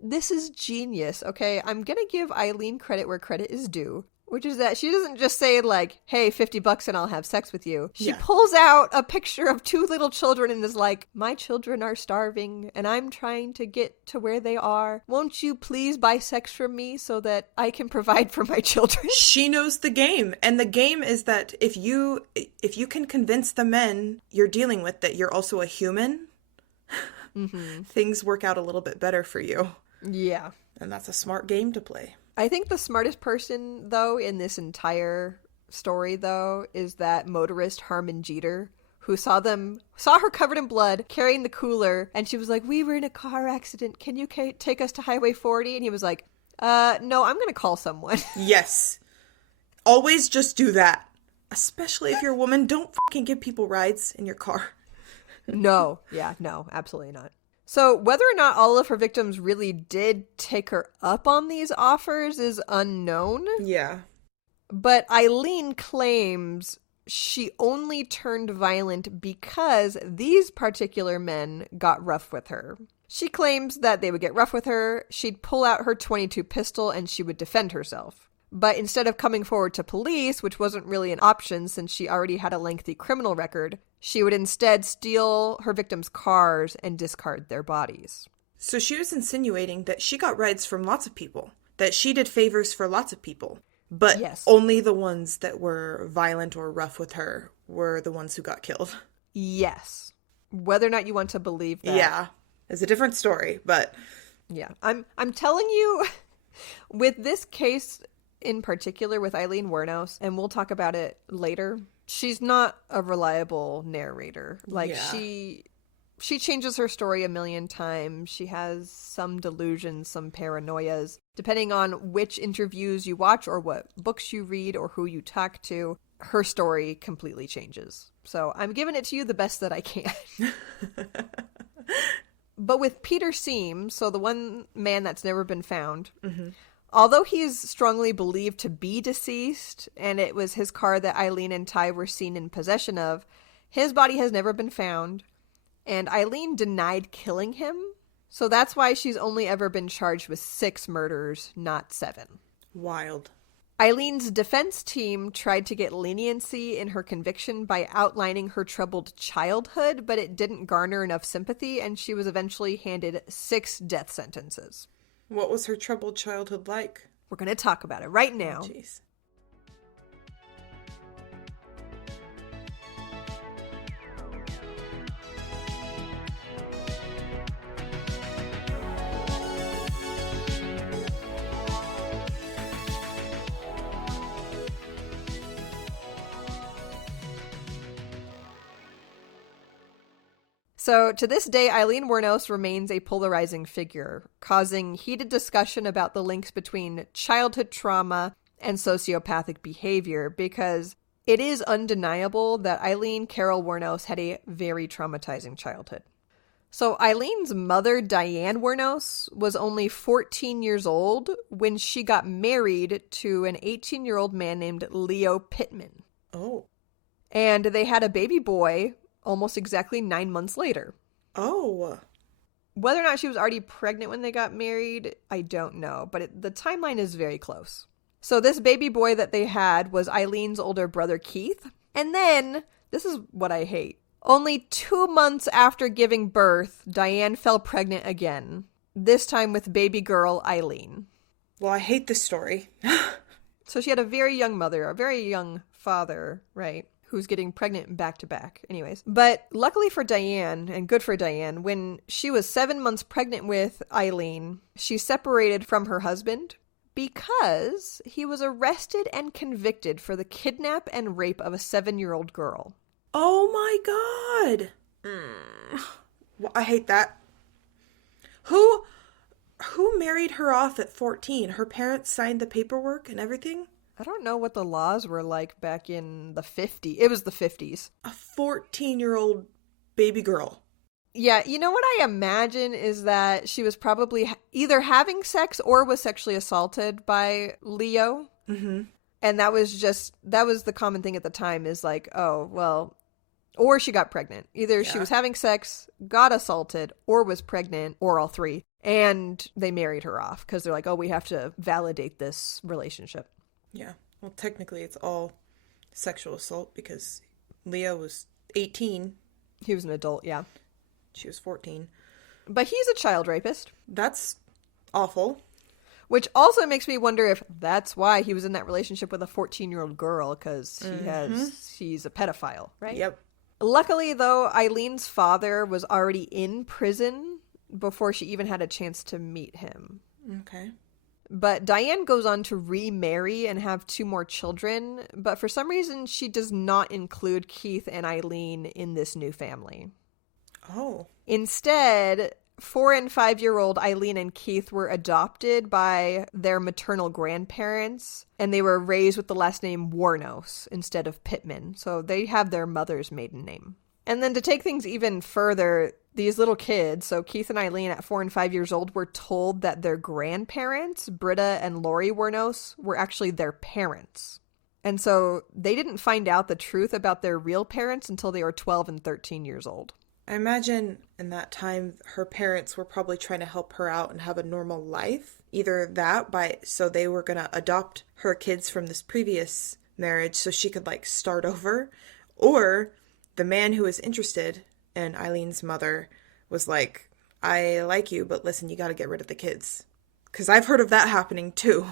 this is genius, okay? I'm gonna give Aileen credit where credit is due, which is that she doesn't just say, like, hey, $50 and I'll have sex with you. She pulls out a picture of 2 little children and is like, my children are starving and I'm trying to get to where they are. Won't you please buy sex from me so that I can provide for my children? She knows the game. And the game is that if you can convince the men you're dealing with that you're also a human, things work out a little bit better for you. Yeah. And that's a smart game to play. I think the smartest person, though, in this entire story, though, is that motorist Harmon Jeter, who saw her covered in blood, carrying the cooler, and she was like, we were in a car accident. Can you take us to Highway 40? And he was like, no, I'm going to call someone. Yes. Always just do that. Especially if you're a woman, don't fucking give people rides in your car. No. Yeah, no, absolutely not. So whether or not all of her victims really did take her up on these offers is unknown. Yeah. But Aileen claims she only turned violent because these particular men got rough with her. She claims that they would get rough with her, she'd pull out her .22 pistol, and she would defend herself. But instead of coming forward to police, which wasn't really an option since she already had a lengthy criminal record, she would instead steal her victims' cars and discard their bodies. So she was insinuating that she got rides from lots of people, that she did favors for lots of people, but only the ones that were violent or rough with her were the ones who got killed. Yes. Whether or not you want to believe that. Yeah. It's a different story, but... Yeah. I'm telling you... With this case in particular with Aileen Wuornos, and we'll talk about it later, she's not a reliable narrator. Like, Yeah. she changes her story a million times. She has some delusions, some paranoias. Depending on which interviews you watch or what books you read or who you talk to, her story completely changes. So I'm giving it to you the best that I can. But with Peter Seam, so the one man that's never been found, although he's strongly believed to be deceased, and it was his car that Aileen and Ty were seen in possession of, his body has never been found, and Aileen denied killing him, so that's why she's only ever been charged with 6 murders, not 7. Wild. Eileen's defense team tried to get leniency in her conviction by outlining her troubled childhood, but it didn't garner enough sympathy, and she was eventually handed 6 death sentences. What was her troubled childhood like? We're going to talk about it right now. Oh, jeez. So, to this day, Aileen Wuornos remains a polarizing figure, causing heated discussion about the links between childhood trauma and sociopathic behavior, because it is undeniable that Aileen Carol Wuornos had a very traumatizing childhood. So, Eileen's mother, Diane Wuornos, was only 14 years old when she got married to an 18-year-old man named Leo Pittman. Oh. And they had a baby boy almost exactly 9 months later. Oh. Whether or not she was already pregnant when they got married, I don't know, but the timeline is very close. So this baby boy that they had was Eileen's older brother, Keith. And then, this is what I hate, only 2 months after giving birth, Diane fell pregnant again, this time with baby girl Aileen. Well, I hate this story. So she had a very young mother, a very young father, right? Who's getting pregnant back to back. Anyways. But luckily for Diane, and good for Diane, when she was 7 months pregnant with Aileen, she separated from her husband because he was arrested and convicted for the kidnap and rape of a 7-year-old girl. Oh my god. Well, I hate that. Who married her off at 14? Her parents signed the paperwork and everything? I don't know what the laws were like back in the 50s. It was the 50s. A 14-year-old baby girl. Yeah, you know what I imagine is that she was probably either having sex or was sexually assaulted by Leo. Mm-hmm. And that was the common thing at the time, is like, oh, well, or she got pregnant. Either she was having sex, got assaulted, or was pregnant, or all three. And they married her off because they're like, oh, we have to validate this relationship. Yeah. Well, technically it's all sexual assault because Leo was 18. He was an adult, yeah. She was 14. But he's a child rapist. That's awful. Which also makes me wonder if that's why he was in that relationship with a 14-year-old girl, because he's a pedophile, right? Yep. Luckily, though, Eileen's father was already in prison before she even had a chance to meet him. Okay. But Diane goes on to remarry and have 2 more children, but for some reason she does not include Keith and Aileen in this new family. Oh. Instead, 4 and 5-year-old Aileen and Keith were adopted by their maternal grandparents, and they were raised with the last name Wuornos instead of Pittman, so they have their mother's maiden name. And then to take things even further, these little kids, so Keith and Aileen at 4 and 5 years old, were told that their grandparents, Britta and Lori Wuornos, were actually their parents. And so they didn't find out the truth about their real parents until they were 12 and 13 years old. I imagine in that time her parents were probably trying to help her out and have a normal life. Either that, so they were going to adopt her kids from this previous marriage so she could like start over, or the man who was interested in Eileen's mother was like, I like you, but listen, you got to get rid of the kids. Because I've heard of that happening too.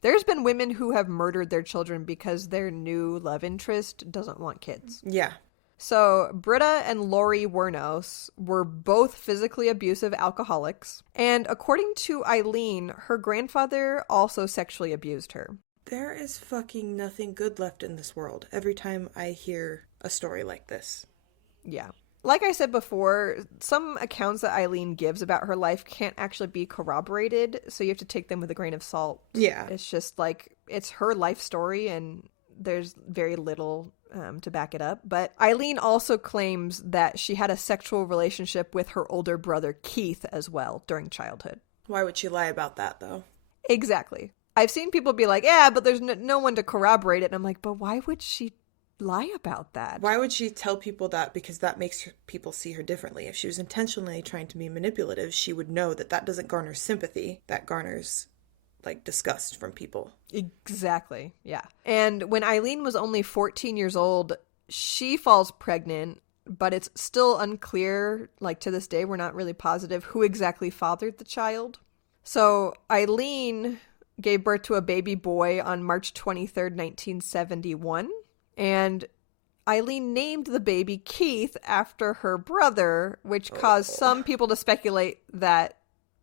There's been women who have murdered their children because their new love interest doesn't want kids. Yeah. So, Britta and Lori Wuornos were both physically abusive alcoholics, and according to Aileen, her grandfather also sexually abused her. There is fucking nothing good left in this world every time I hear a story like this. Yeah. Like I said before, some accounts that Aileen gives about her life can't actually be corroborated, so you have to take them with a grain of salt. Yeah. It's just like, it's her life story, and there's very little to back it up. But Aileen also claims that she had a sexual relationship with her older brother Keith as well during childhood. Why would she lie about that, though? Exactly. I've seen people be like, yeah, but there's no one to corroborate it. And I'm like, but why would she lie about that? Why would she tell people that? Because that makes people see her differently. If she was intentionally trying to be manipulative, she would know that that doesn't garner sympathy. That garners, like, disgust from people. Exactly, yeah. And when Aileen was only 14 years old, she falls pregnant, but it's still unclear, like to this day, we're not really positive who exactly fathered the child. So Aileen gave birth to a baby boy on March 23rd, 1971, and Aileen named the baby Keith after her brother, which caused some people to speculate that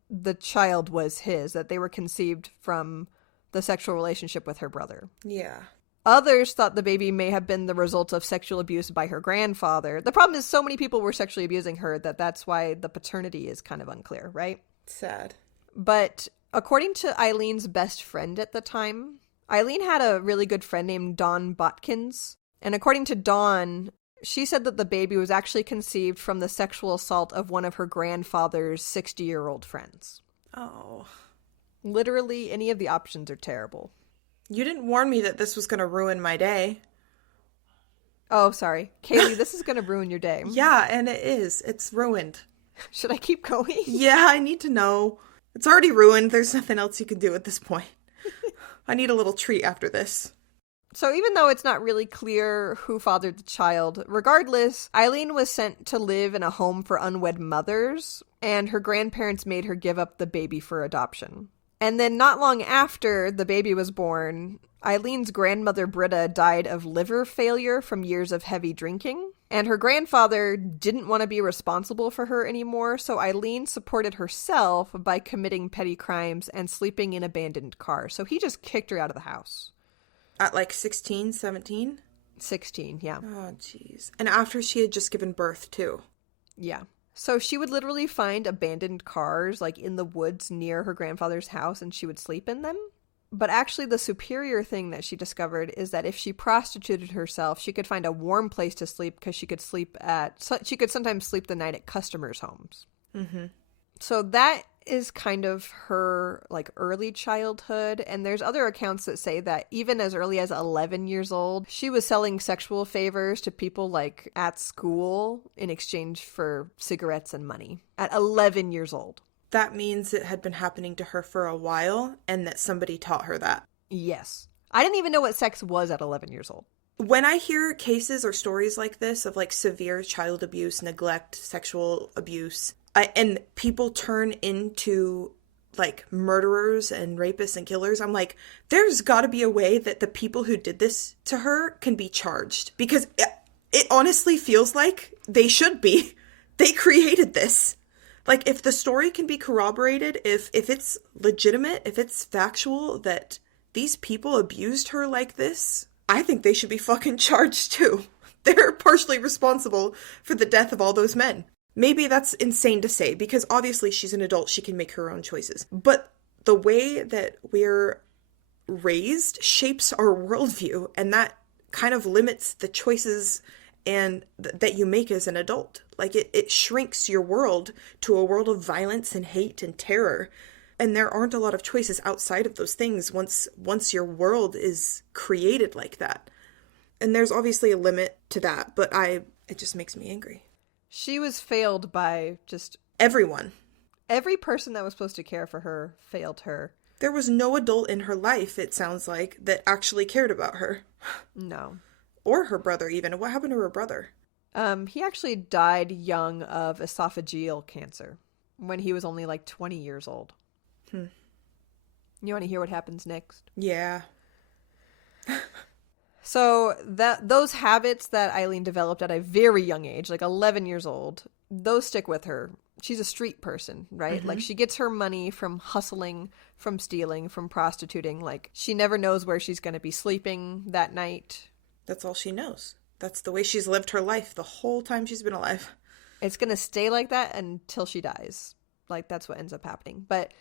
the child was his, that they were conceived from the sexual relationship with her brother. Yeah. Others thought the baby may have been the result of sexual abuse by her grandfather. The problem is so many people were sexually abusing her that's why the paternity is kind of unclear, right? Sad. But according to Eileen's best friend at the time, Aileen had a really good friend named Dawn Botkins. And according to Dawn, she said that the baby was actually conceived from the sexual assault of one of her grandfather's 60-year-old friends. Oh. Literally, any of the options are terrible. You didn't warn me that this was going to ruin my day. Oh, sorry. Kaylee, this is going to ruin your day. Yeah, and it is. It's ruined. Should I keep going? Yeah, I need to know. It's already ruined. There's nothing else you can do at this point. I need a little treat after this. So even though it's not really clear who fathered the child, regardless, Aileen was sent to live in a home for unwed mothers, and her grandparents made her give up the baby for adoption. And then not long after the baby was born, Eileen's grandmother Britta died of liver failure from years of heavy drinking, and her grandfather didn't want to be responsible for her anymore, so Aileen supported herself by committing petty crimes and sleeping in abandoned cars. So he just kicked her out of the house. At like 16, 17? 16, yeah. Oh, jeez. And after she had just given birth, too. Yeah. So she would literally find abandoned cars, like, in the woods near her grandfather's house, and she would sleep in them. But actually, the superior thing that she discovered is that if she prostituted herself, she could find a warm place to sleep because she could sometimes sleep the night at customers' homes. Mm-hmm. So that is kind of her, like, early childhood. And there's other accounts that say that even as early as 11 years old, she was selling sexual favors to people, like, at school in exchange for cigarettes and money. At 11 years old. That means it had been happening to her for a while and that somebody taught her that. Yes. I didn't even know what sex was at 11 years old. When I hear cases or stories like this of, like, severe child abuse, neglect, sexual abuse, and people turn into, like, murderers and rapists and killers, I'm like, there's got to be a way that the people who did this to her can be charged. Because it honestly feels like they should be. They created this. Like, if the story can be corroborated, if it's legitimate, if it's factual that these people abused her like this, I think they should be fucking charged too. They're partially responsible for the death of all those men. Maybe that's insane to say, because obviously she's an adult, she can make her own choices. But the way that we're raised shapes our worldview, and that kind of limits the choices and that you make as an adult. Like, it shrinks your world to a world of violence and hate and terror. And there aren't a lot of choices outside of those things once your world is created like that. And there's obviously a limit to that, but it just makes me angry. She was failed by just... everyone. Every person that was supposed to care for her failed her. There was no adult in her life, it sounds like, that actually cared about her. No. Or her brother, even. What happened to her brother? He actually died young of esophageal cancer when he was only like 20 years old. You want to hear what happens next? Yeah. So those habits that Aileen developed at a very young age, like 11 years old, those stick with her. She's a street person, right? Like, she gets her money from hustling, from stealing, from prostituting. Like, she never knows where she's going to be sleeping that night. That's all she knows. That's the way she's lived her life the whole time she's been alive. It's going to stay like that until she dies. Like, that's what ends up happening. But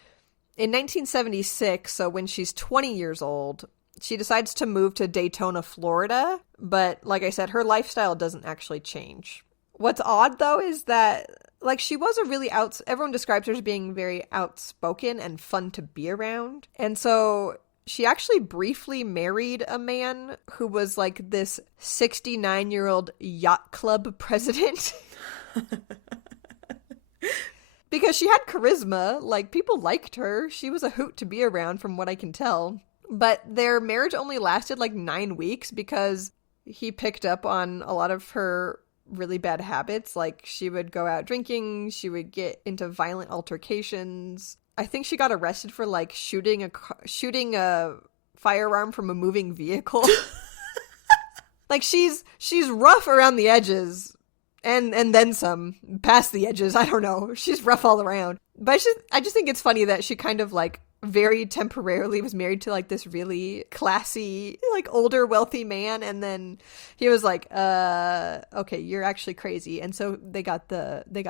in 1976, so when she's 20 years old, she decides to move to Daytona, Florida. But like I said, her lifestyle doesn't actually change. What's odd, though, is that, like, she was a really everyone describes her as being very outspoken and fun to be around. And so she actually briefly married a man who was like this 69-year-old yacht club president. Because she had charisma. Like, people liked her. She was a hoot to be around, from what I can tell. But their marriage only lasted like 9 weeks because he picked up on a lot of her really bad habits. Like, she would go out drinking, she would get into violent altercations. I think she got arrested for like shooting a firearm from a moving vehicle. Like, she's rough around the edges, and then some, past the edges. I don't know. She's rough all around. But I just think it's funny that she kind of like very temporarily was married to like this really classy, like older, wealthy man, and then he was like, okay, you're actually crazy, and so they got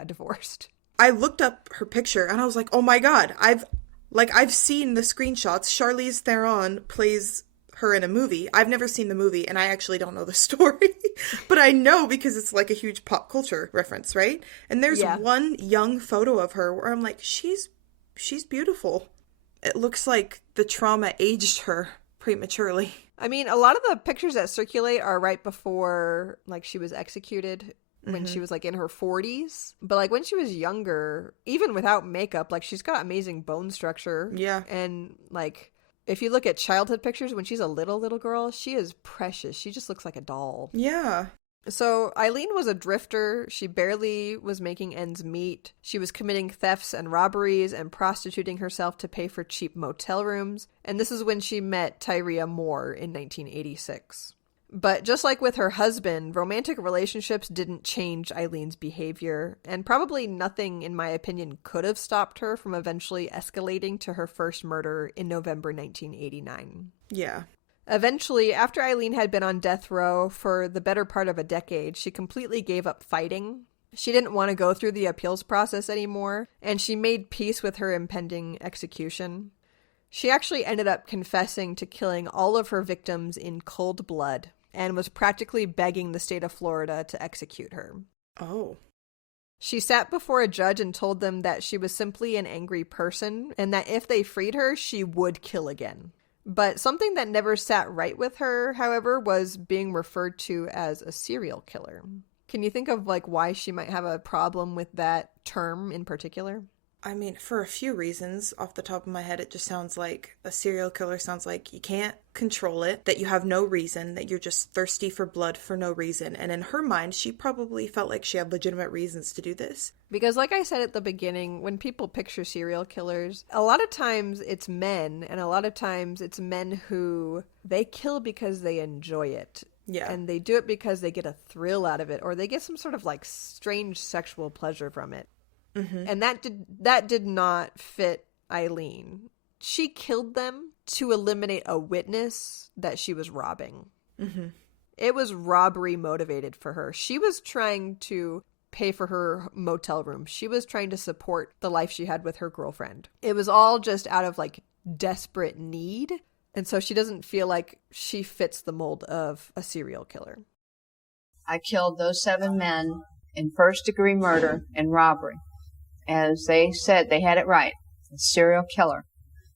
divorced. I looked up her picture and I was like, oh my god, I've seen the screenshots. Charlize Theron plays her in a movie. I've never seen the movie, and I actually don't know the story, but I know because it's like a huge pop culture reference, right? And there's one young photo of her where I'm like, she's beautiful. It looks like the trauma aged her prematurely. I mean, a lot of the pictures that circulate are right before, like, she was executed, when she was like in her 40s. But like when she was younger, even without makeup, like, she's got amazing bone structure. Yeah. And like, if you look at childhood pictures when she's a little girl, she is precious. She just looks like a doll. Yeah. So Aileen was a drifter. She barely was making ends meet. She was committing thefts and robberies and prostituting herself to pay for cheap motel rooms. And this is when she met Tyria Moore in 1986. But just like with her husband, romantic relationships didn't change Aileen's behavior, and probably nothing, in my opinion, could have stopped her from eventually escalating to her first murder in November 1989. Yeah. Eventually, after Aileen had been on death row for the better part of a decade, she completely gave up fighting. She didn't want to go through the appeals process anymore, and she made peace with her impending execution. She actually ended up confessing to killing all of her victims in cold blood, and was practically begging the state of Florida to execute her. Oh. She sat before a judge and told them that she was simply an angry person, and that if they freed her, she would kill again. But something that never sat right with her, however, was being referred to as a serial killer. Can you think of like why she might have a problem with that term in particular? I mean, for a few reasons, off the top of my head, it just sounds like a serial killer sounds like you can't control it, that you have no reason, that you're just thirsty for blood for no reason. And in her mind, she probably felt like she had legitimate reasons to do this. Because like I said at the beginning, when people picture serial killers, a lot of times it's men, and a lot of times it's men who they kill because they enjoy it. Yeah. And they do it because they get a thrill out of it, or they get some sort of like strange sexual pleasure from it. Mm-hmm. And that did not fit Aileen. She killed them to eliminate a witness that she was robbing. Mm-hmm. It was robbery motivated for her. She was trying to pay for her motel room. She was trying to support the life she had with her girlfriend. It was all just out of like desperate need. And so she doesn't feel like she fits the mold of a serial killer. I killed those 7 men in first-degree murder and robbery. As they said, they had it right. A serial killer.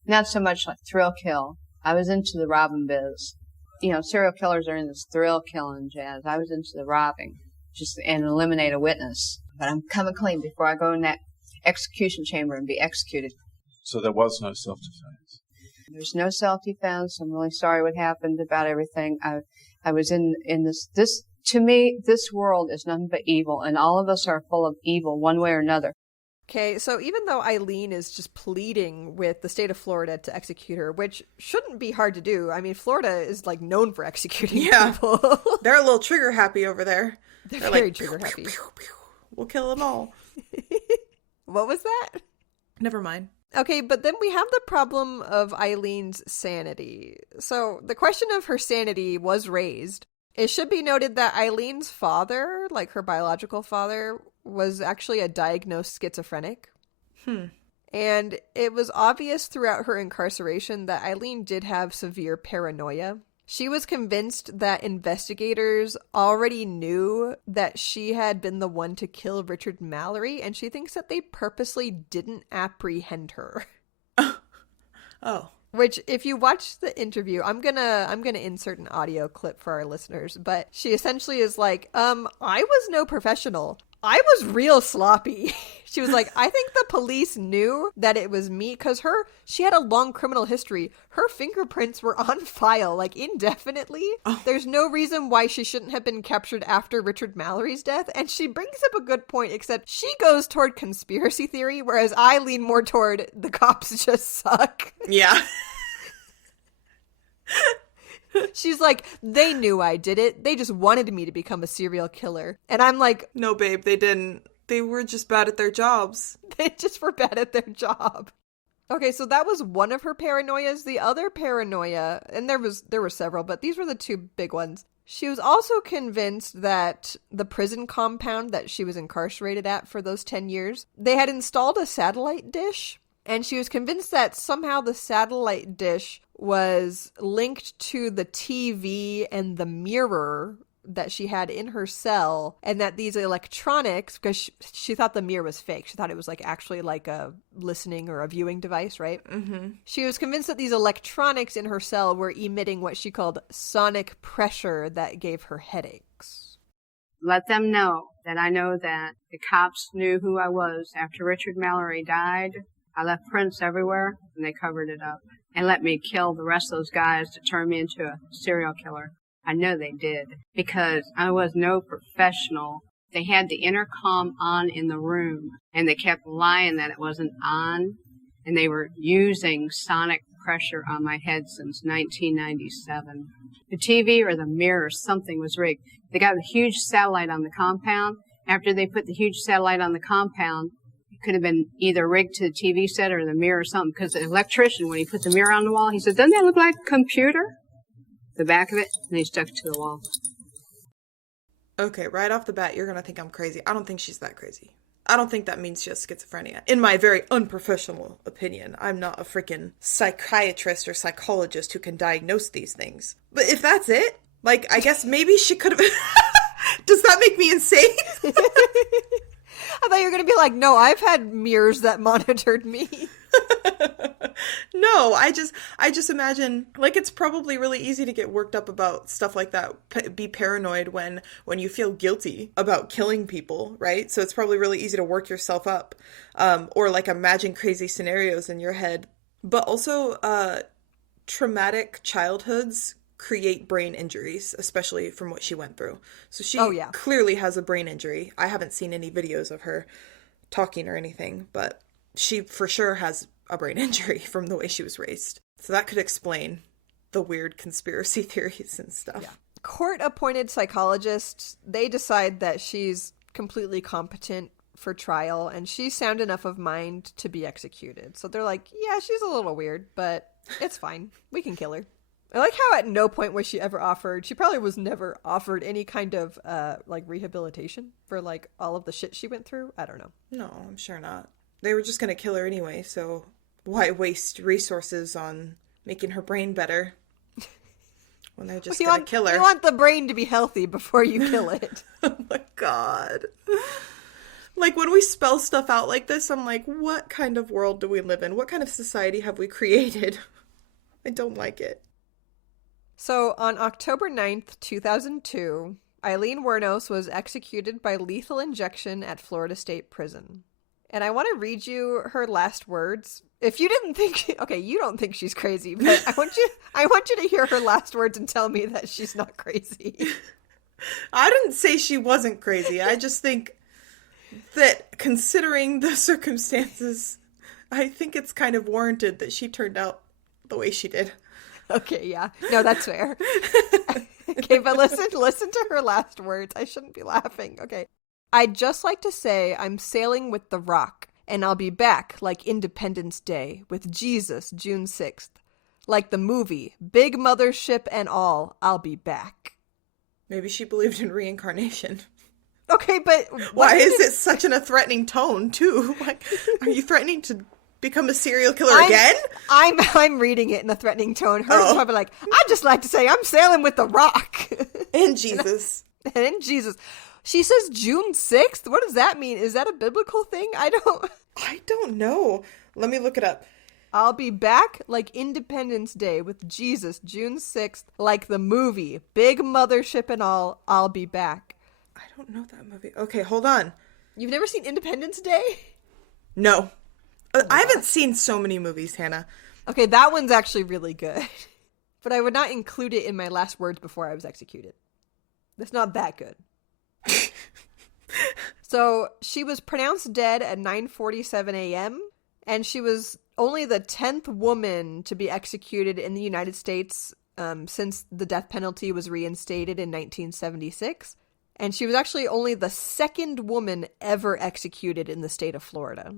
Not so much like thrill kill. I was into the robbing biz. You know, serial killers are in this thrill killing jazz. I was into the robbing, just and eliminate a witness. But I'm coming clean before I go in that execution chamber and be executed. So there was no self-defense? There's no self-defense. I'm really sorry what happened about everything. I was in this, to me, this world is nothing but evil, and all of us are full of evil one way or another. Okay, so even though Aileen is just pleading with the state of Florida to execute her, which shouldn't be hard to do. I mean, Florida is like known for executing people. They're a little trigger happy over there. They're very like, trigger happy. Pew, pew, pew. We'll kill them all. What was that? Never mind. Okay, but then we have the problem of Eileen's sanity. So the question of her sanity was raised. It should be noted that Eileen's father, like her biological father, was actually a diagnosed schizophrenic. And it was obvious throughout her incarceration that Aileen did have severe paranoia. She was convinced that investigators already knew that she had been the one to kill Richard Mallory, and she thinks that they purposely didn't apprehend her. Oh. Which, if you watch the interview, I'm gonna insert an audio clip for our listeners, but she essentially is like, I was no professional. I was real sloppy. She was like, I think the police knew that it was me because she had a long criminal history. Her fingerprints were on file, like indefinitely. Oh. There's no reason why she shouldn't have been captured after Richard Mallory's death. And she brings up a good point, except she goes toward conspiracy theory, whereas I lean more toward the cops just suck. Yeah. She's like, they knew I did it. They just wanted me to become a serial killer. And I'm like, no, babe, they didn't. They were just bad at their jobs. They just were bad at their job. Okay, so that was one of her paranoias. The other paranoia, and there were several, but these were the two big ones. She was also convinced that the prison compound that she was incarcerated at for those 10 years, they had installed a satellite dish. And she was convinced that somehow the satellite dish was linked to the TV and the mirror that she had in her cell, and that these electronics, because she thought the mirror was fake. She thought it was like actually like a listening or a viewing device, right? Mm-hmm. She was convinced that these electronics in her cell were emitting what she called sonic pressure that gave her headaches. Let them know that I know that the cops knew who I was after Richard Mallory died. I left prints everywhere, and they covered it up and let me kill the rest of those guys to turn me into a serial killer. I know they did, because I was no professional. They had the intercom on in the room, and they kept lying that it wasn't on, and they were using sonic pressure on my head since 1997. The TV or the mirror, something was rigged. They got a huge satellite on the compound. After they put the huge satellite on the compound, could have been either rigged to the TV set or the mirror or something, because the electrician, when he put the mirror on the wall, he said, doesn't that look like a computer? The back of it, and he stuck it to the wall. Okay, right off the bat, you're going to think I'm crazy. I don't think she's that crazy. I don't think that means she has schizophrenia. In my very unprofessional opinion, I'm not a freaking psychiatrist or psychologist who can diagnose these things. But if that's it, like, I guess maybe she could have... Does that make me insane? I thought you were going to be like, no, I've had mirrors that monitored me. No, I just imagine, like, it's probably really easy to get worked up about stuff like that, be paranoid when you feel guilty about killing people, right? So it's probably really easy to work yourself up, or like imagine crazy scenarios in your head. But also, traumatic childhoods create brain injuries, especially from what she went through. So she clearly has a brain injury. I haven't seen any videos of her talking or anything, but she for sure has a brain injury from the way she was raised. So that could explain the weird conspiracy theories and stuff. Yeah. Court-appointed psychologists, they decide that she's completely competent for trial, and she's sound enough of mind to be executed. So they're like, yeah, she's a little weird, but it's fine. We can kill her. I like how at no point was she ever offered, she probably was never offered any kind of, like, rehabilitation for, like, all of the shit she went through. I don't know. No, I'm sure not. They were just going to kill her anyway, so why waste resources on making her brain better when they're just going to kill her? You want the brain to be healthy before you kill it. Oh my god. Like, when we spell stuff out like this, I'm like, what kind of world do we live in? What kind of society have we created? I don't like it. So, on October 9th, 2002, Aileen Wuornos was executed by lethal injection at Florida State Prison. And I want to read you her last words. If you didn't think, okay, you don't think she's crazy, but I want you to hear her last words and tell me that she's not crazy. I didn't say she wasn't crazy. I just think that considering the circumstances, I think it's kind of warranted that she turned out the way she did. Okay, yeah. No, that's fair. Okay, but listen to her last words. I shouldn't be laughing. Okay. I'd just like to say I'm sailing with the Rock, and I'll be back like Independence Day with Jesus, June 6th. Like the movie, big mothership and all, I'll be back. Maybe she believed in reincarnation. Okay, but... Why is it such in a threatening tone, too? Like, are you threatening to become a serial killer again? I'm reading it in a threatening tone. Her probably like, I'd just like to say I'm sailing with the Rock. And Jesus. And in Jesus. She says June 6th? What does that mean? Is that a biblical thing? I don't know. Let me look it up. I'll be back like Independence Day with Jesus, June 6th, like the movie. Big mothership and all, I'll be back. I don't know that movie. Okay, hold on. You've never seen Independence Day? No. I haven't seen so many movies, Hannah. Okay, that one's actually really good. But I would not include it in my last words before I was executed. It's not that good. So she was pronounced dead at 9:47 a.m. and she was only the 10th woman to be executed in the United States since the death penalty was reinstated in 1976. And she was actually only the second woman ever executed in the state of Florida.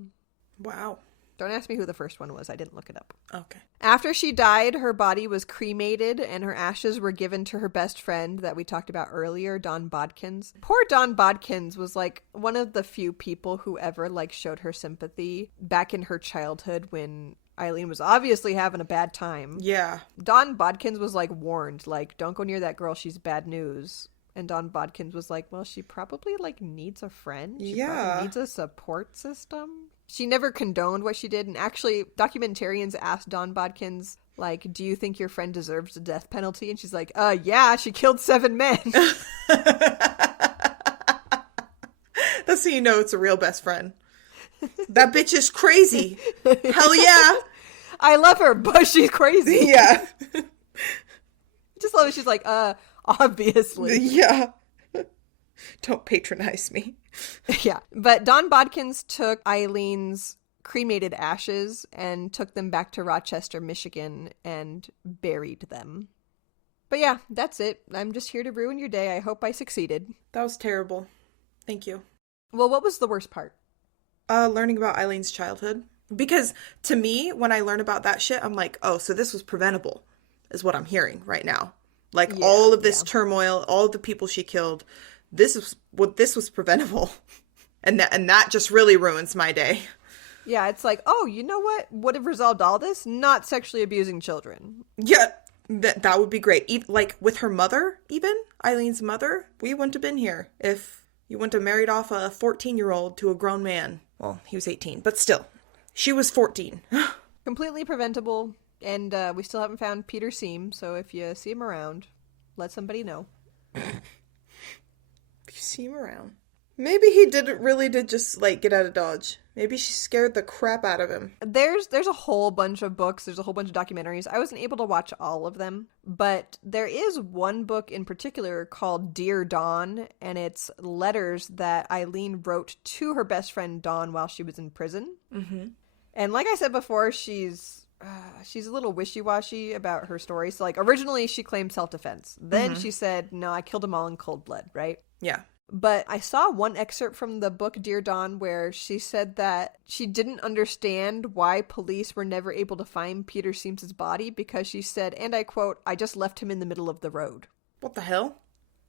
Wow. Don't ask me who the first one was. I didn't look it up. Okay. After she died, her body was cremated and her ashes were given to her best friend that we talked about earlier, Don Bodkins. Poor Don Bodkins was like one of the few people who ever like showed her sympathy back in her childhood when Aileen was obviously having a bad time. Yeah. Don Bodkins was like warned, like, don't go near that girl. She's bad news. And Don Bodkins was like, well, she probably like needs a friend. She probably needs a support system. She never condoned what she did. And actually, documentarians asked Don Bodkins, like, do you think your friend deserves the death penalty? And she's like, yeah, she killed 7 men. That's how you know it's a real best friend. That bitch is crazy. Hell yeah. I love her, but she's crazy. Yeah. Just love it. She's like, obviously. Yeah. Don't patronize me. Yeah. But Don Bodkins took Aileen's cremated ashes and took them back to Rochester, Michigan, and buried them. But yeah, that's it. I'm just here to ruin your day. I hope I succeeded. That was terrible. Thank you. Well, what was the worst part? Learning about Aileen's childhood. Because to me, when I learn about that shit, I'm like, oh, so this was preventable, is what I'm hearing right now. Like, all of this turmoil, all of the people she killed, this was preventable. And that just really ruins my day. Yeah, it's like, oh, you know what would have resolved all this? Not sexually abusing children. Yeah, that would be great. Like, with her mother, even, Aileen's mother, we wouldn't have been here if you wouldn't have married off a 14-year-old to a grown man. Well, he was 18, but still, she was 14. Completely preventable. And we still haven't found Peter Seam, so if you see him around, let somebody know. If you see him around. Maybe he really did just, like, get out of Dodge. Maybe she scared the crap out of him. There's a whole bunch of books. There's a whole bunch of documentaries. I wasn't able to watch all of them, but there is one book in particular called Dear Dawn, and it's letters that Aileen wrote to her best friend Dawn while she was in prison. Mm-hmm. And like I said before, she's a little wishy-washy about her story. So, like, originally she claimed self-defense. Then she said, no, I killed them all in cold blood, right? Yeah. But I saw one excerpt from the book Dear Dawn where she said that she didn't understand why police were never able to find Peter Seams's body because she said, and I quote, I just left him in the middle of the road. What the hell?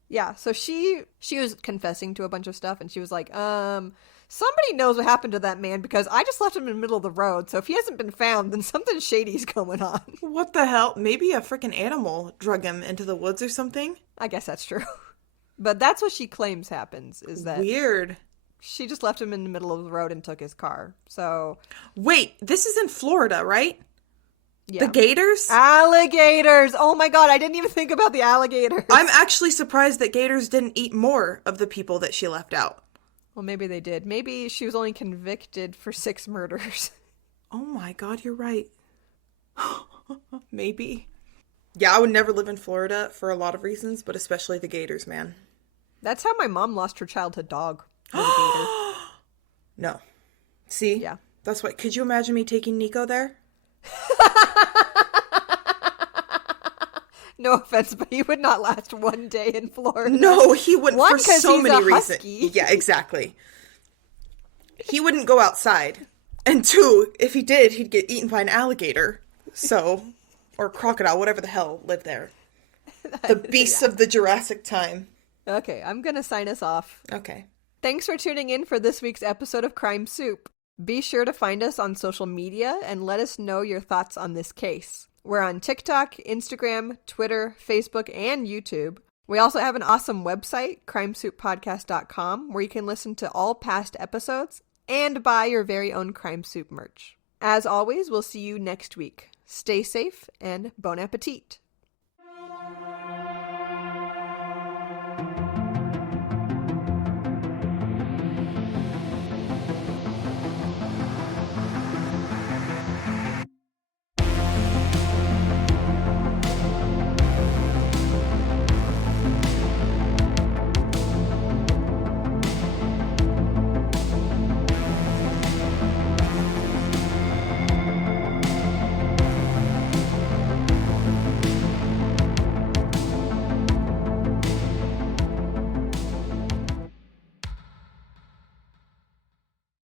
Yeah, so she was confessing to a bunch of stuff, and she was like, somebody knows what happened to that man because I just left him in the middle of the road, so if he hasn't been found, then something shady's going on. What the hell? Maybe a freaking animal drug him into the woods or something? I guess that's true. But that's what she claims happens, is that... Weird. She just left him in the middle of the road and took his car, so... Wait, this is in Florida, right? Yeah. The gators? Alligators! Oh my god, I didn't even think about the alligators. I'm actually surprised that gators didn't eat more of the people that she left out. Well, maybe they did. Maybe she was only convicted for 6 murders. Oh my god, you're right. Maybe. Yeah, I would never live in Florida for a lot of reasons, but especially the gators, man. That's how my mom lost her childhood dog. Was a gator. No. See? Yeah. That's what. Could you imagine me taking Nico there? No offense, but he would not last one day in Florida. No, he wouldn't. One, for so he's many a reasons. husky. Yeah, exactly. He wouldn't go outside. And 2, if he did, he'd get eaten by an alligator. So, or crocodile, whatever the hell lived there. The beasts of the Jurassic time. Okay, I'm going to sign us off. Okay. Thanks for tuning in for this week's episode of Crime Soup. Be sure to find us on social media and let us know your thoughts on this case. We're on TikTok, Instagram, Twitter, Facebook, and YouTube. We also have an awesome website, crimesouppodcast.com, where you can listen to all past episodes and buy your very own Crime Soup merch. As always, we'll see you next week. Stay safe and bon appetit.